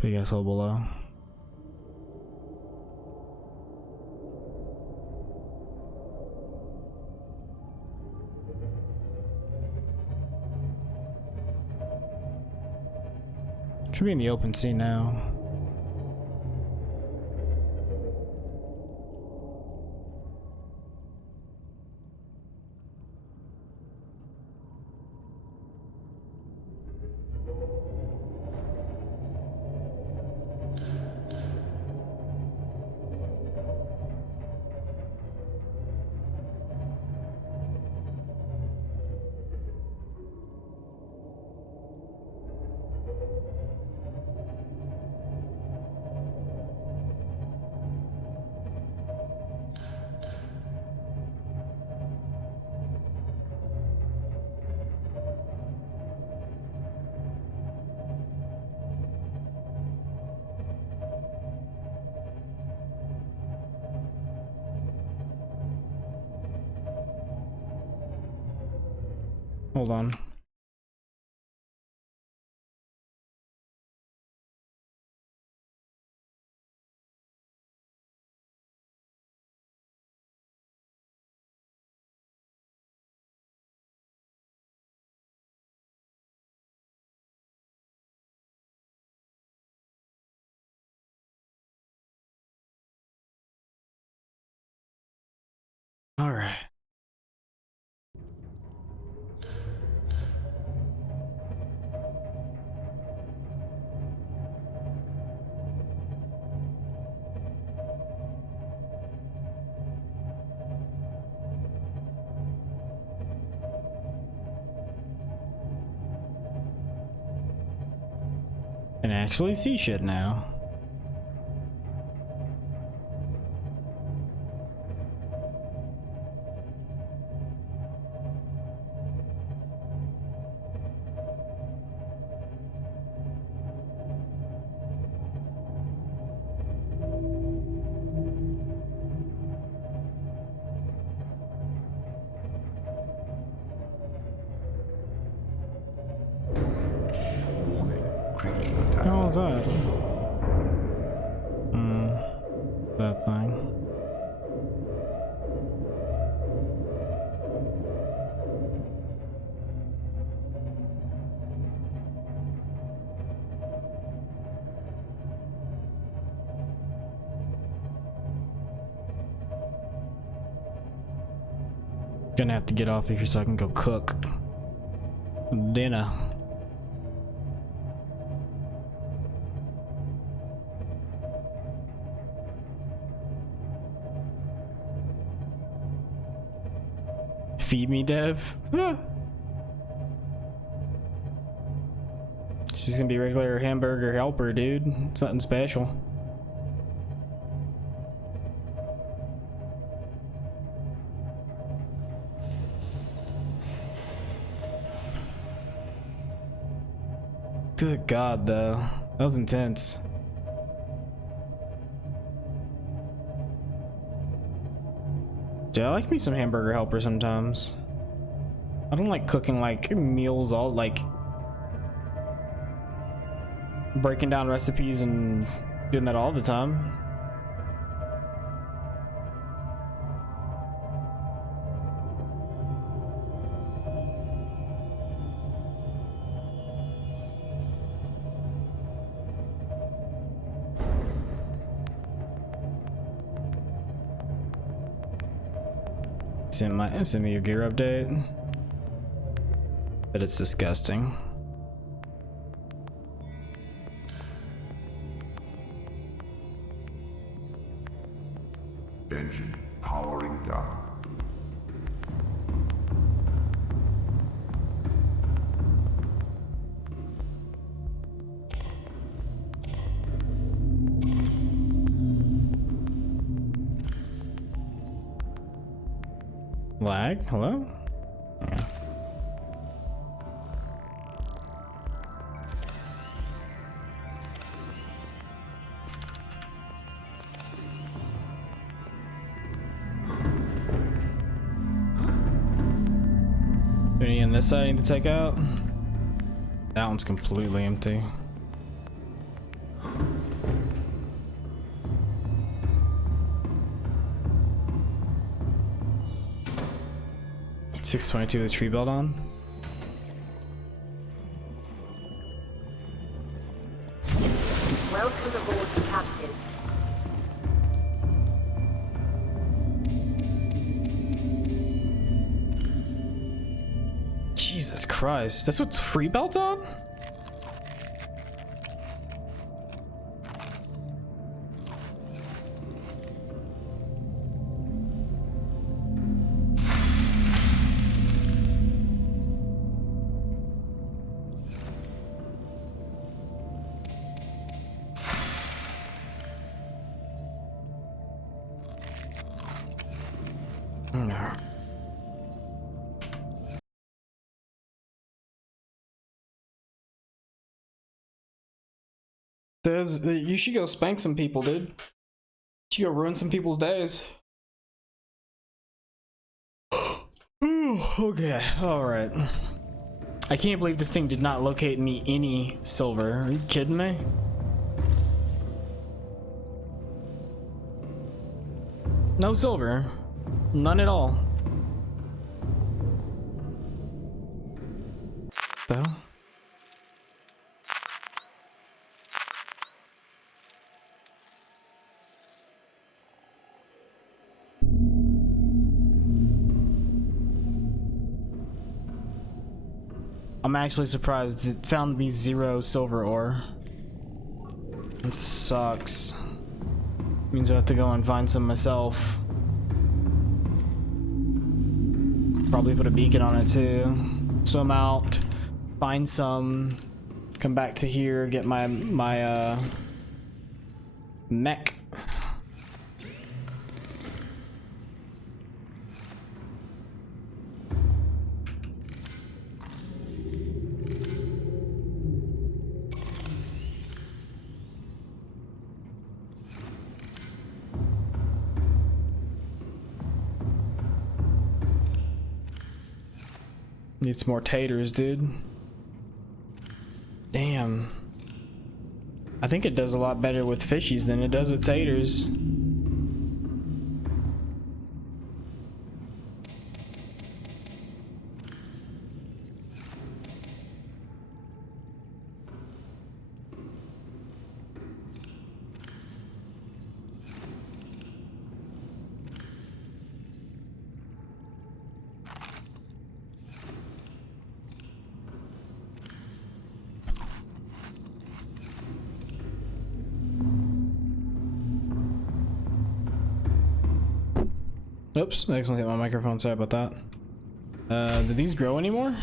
Big ass hole below. Should be in the open sea now. Hold on. All right. Can actually see shit now. What the hell was that? That thing. Gonna have to get off of here so I can go cook dinner. Feed me, Dev. She's gonna be regular hamburger helper, dude. It's nothing special. Good God, though. That was intense. Yeah, I like me some hamburger helper sometimes. I don't like cooking like meals all like breaking down recipes and doing that all the time. Send me your gear update. But it's disgusting. Engine powering down. Lag? Hello? Yeah. Any on this side I need to take out? That one's completely empty. 622 with tree belt on. Welcome aboard, Captain. Jesus Christ, that's what tree belt on? No. You should go spank some people, dude. You should go ruin some people's days. Okay, alright. I can't believe this thing did not locate me any silver. Are you kidding me? No silver. None at all. The hell? I'm actually surprised it found me 0 silver ore. It sucks. Means I have to go and find some myself. Probably put a beacon on it too. Swim out, find some, come back to here, get my mech. Need some more taters, dude. Damn. I think it does a lot better with fishies than it does with taters. Oops, I accidentally hit my microphone, sorry about that. Do these grow anymore?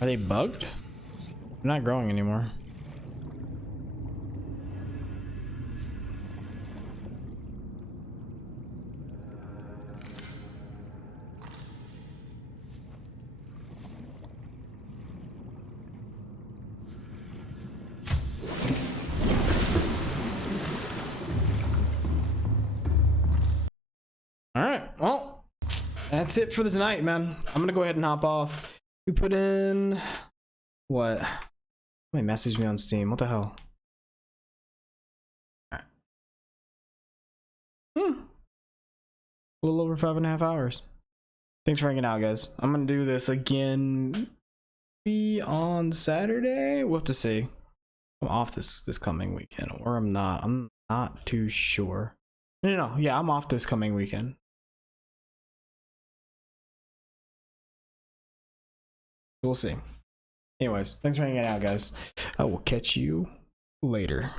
Are they bugged? They're not growing anymore. Alright, well, that's it for the tonight, man. I'm gonna go ahead and hop off. We put in... what? Somebody messaged me on Steam. What the hell? Alright. A little over 5.5 hours. Thanks for hanging out, guys. I'm gonna do this again maybe on Saturday. We'll have to see. I'm off this coming weekend, or I'm not. I'm not too sure. No. Yeah, I'm off this coming weekend. We'll see. Anyways, thanks for hanging out, guys. I will catch you later.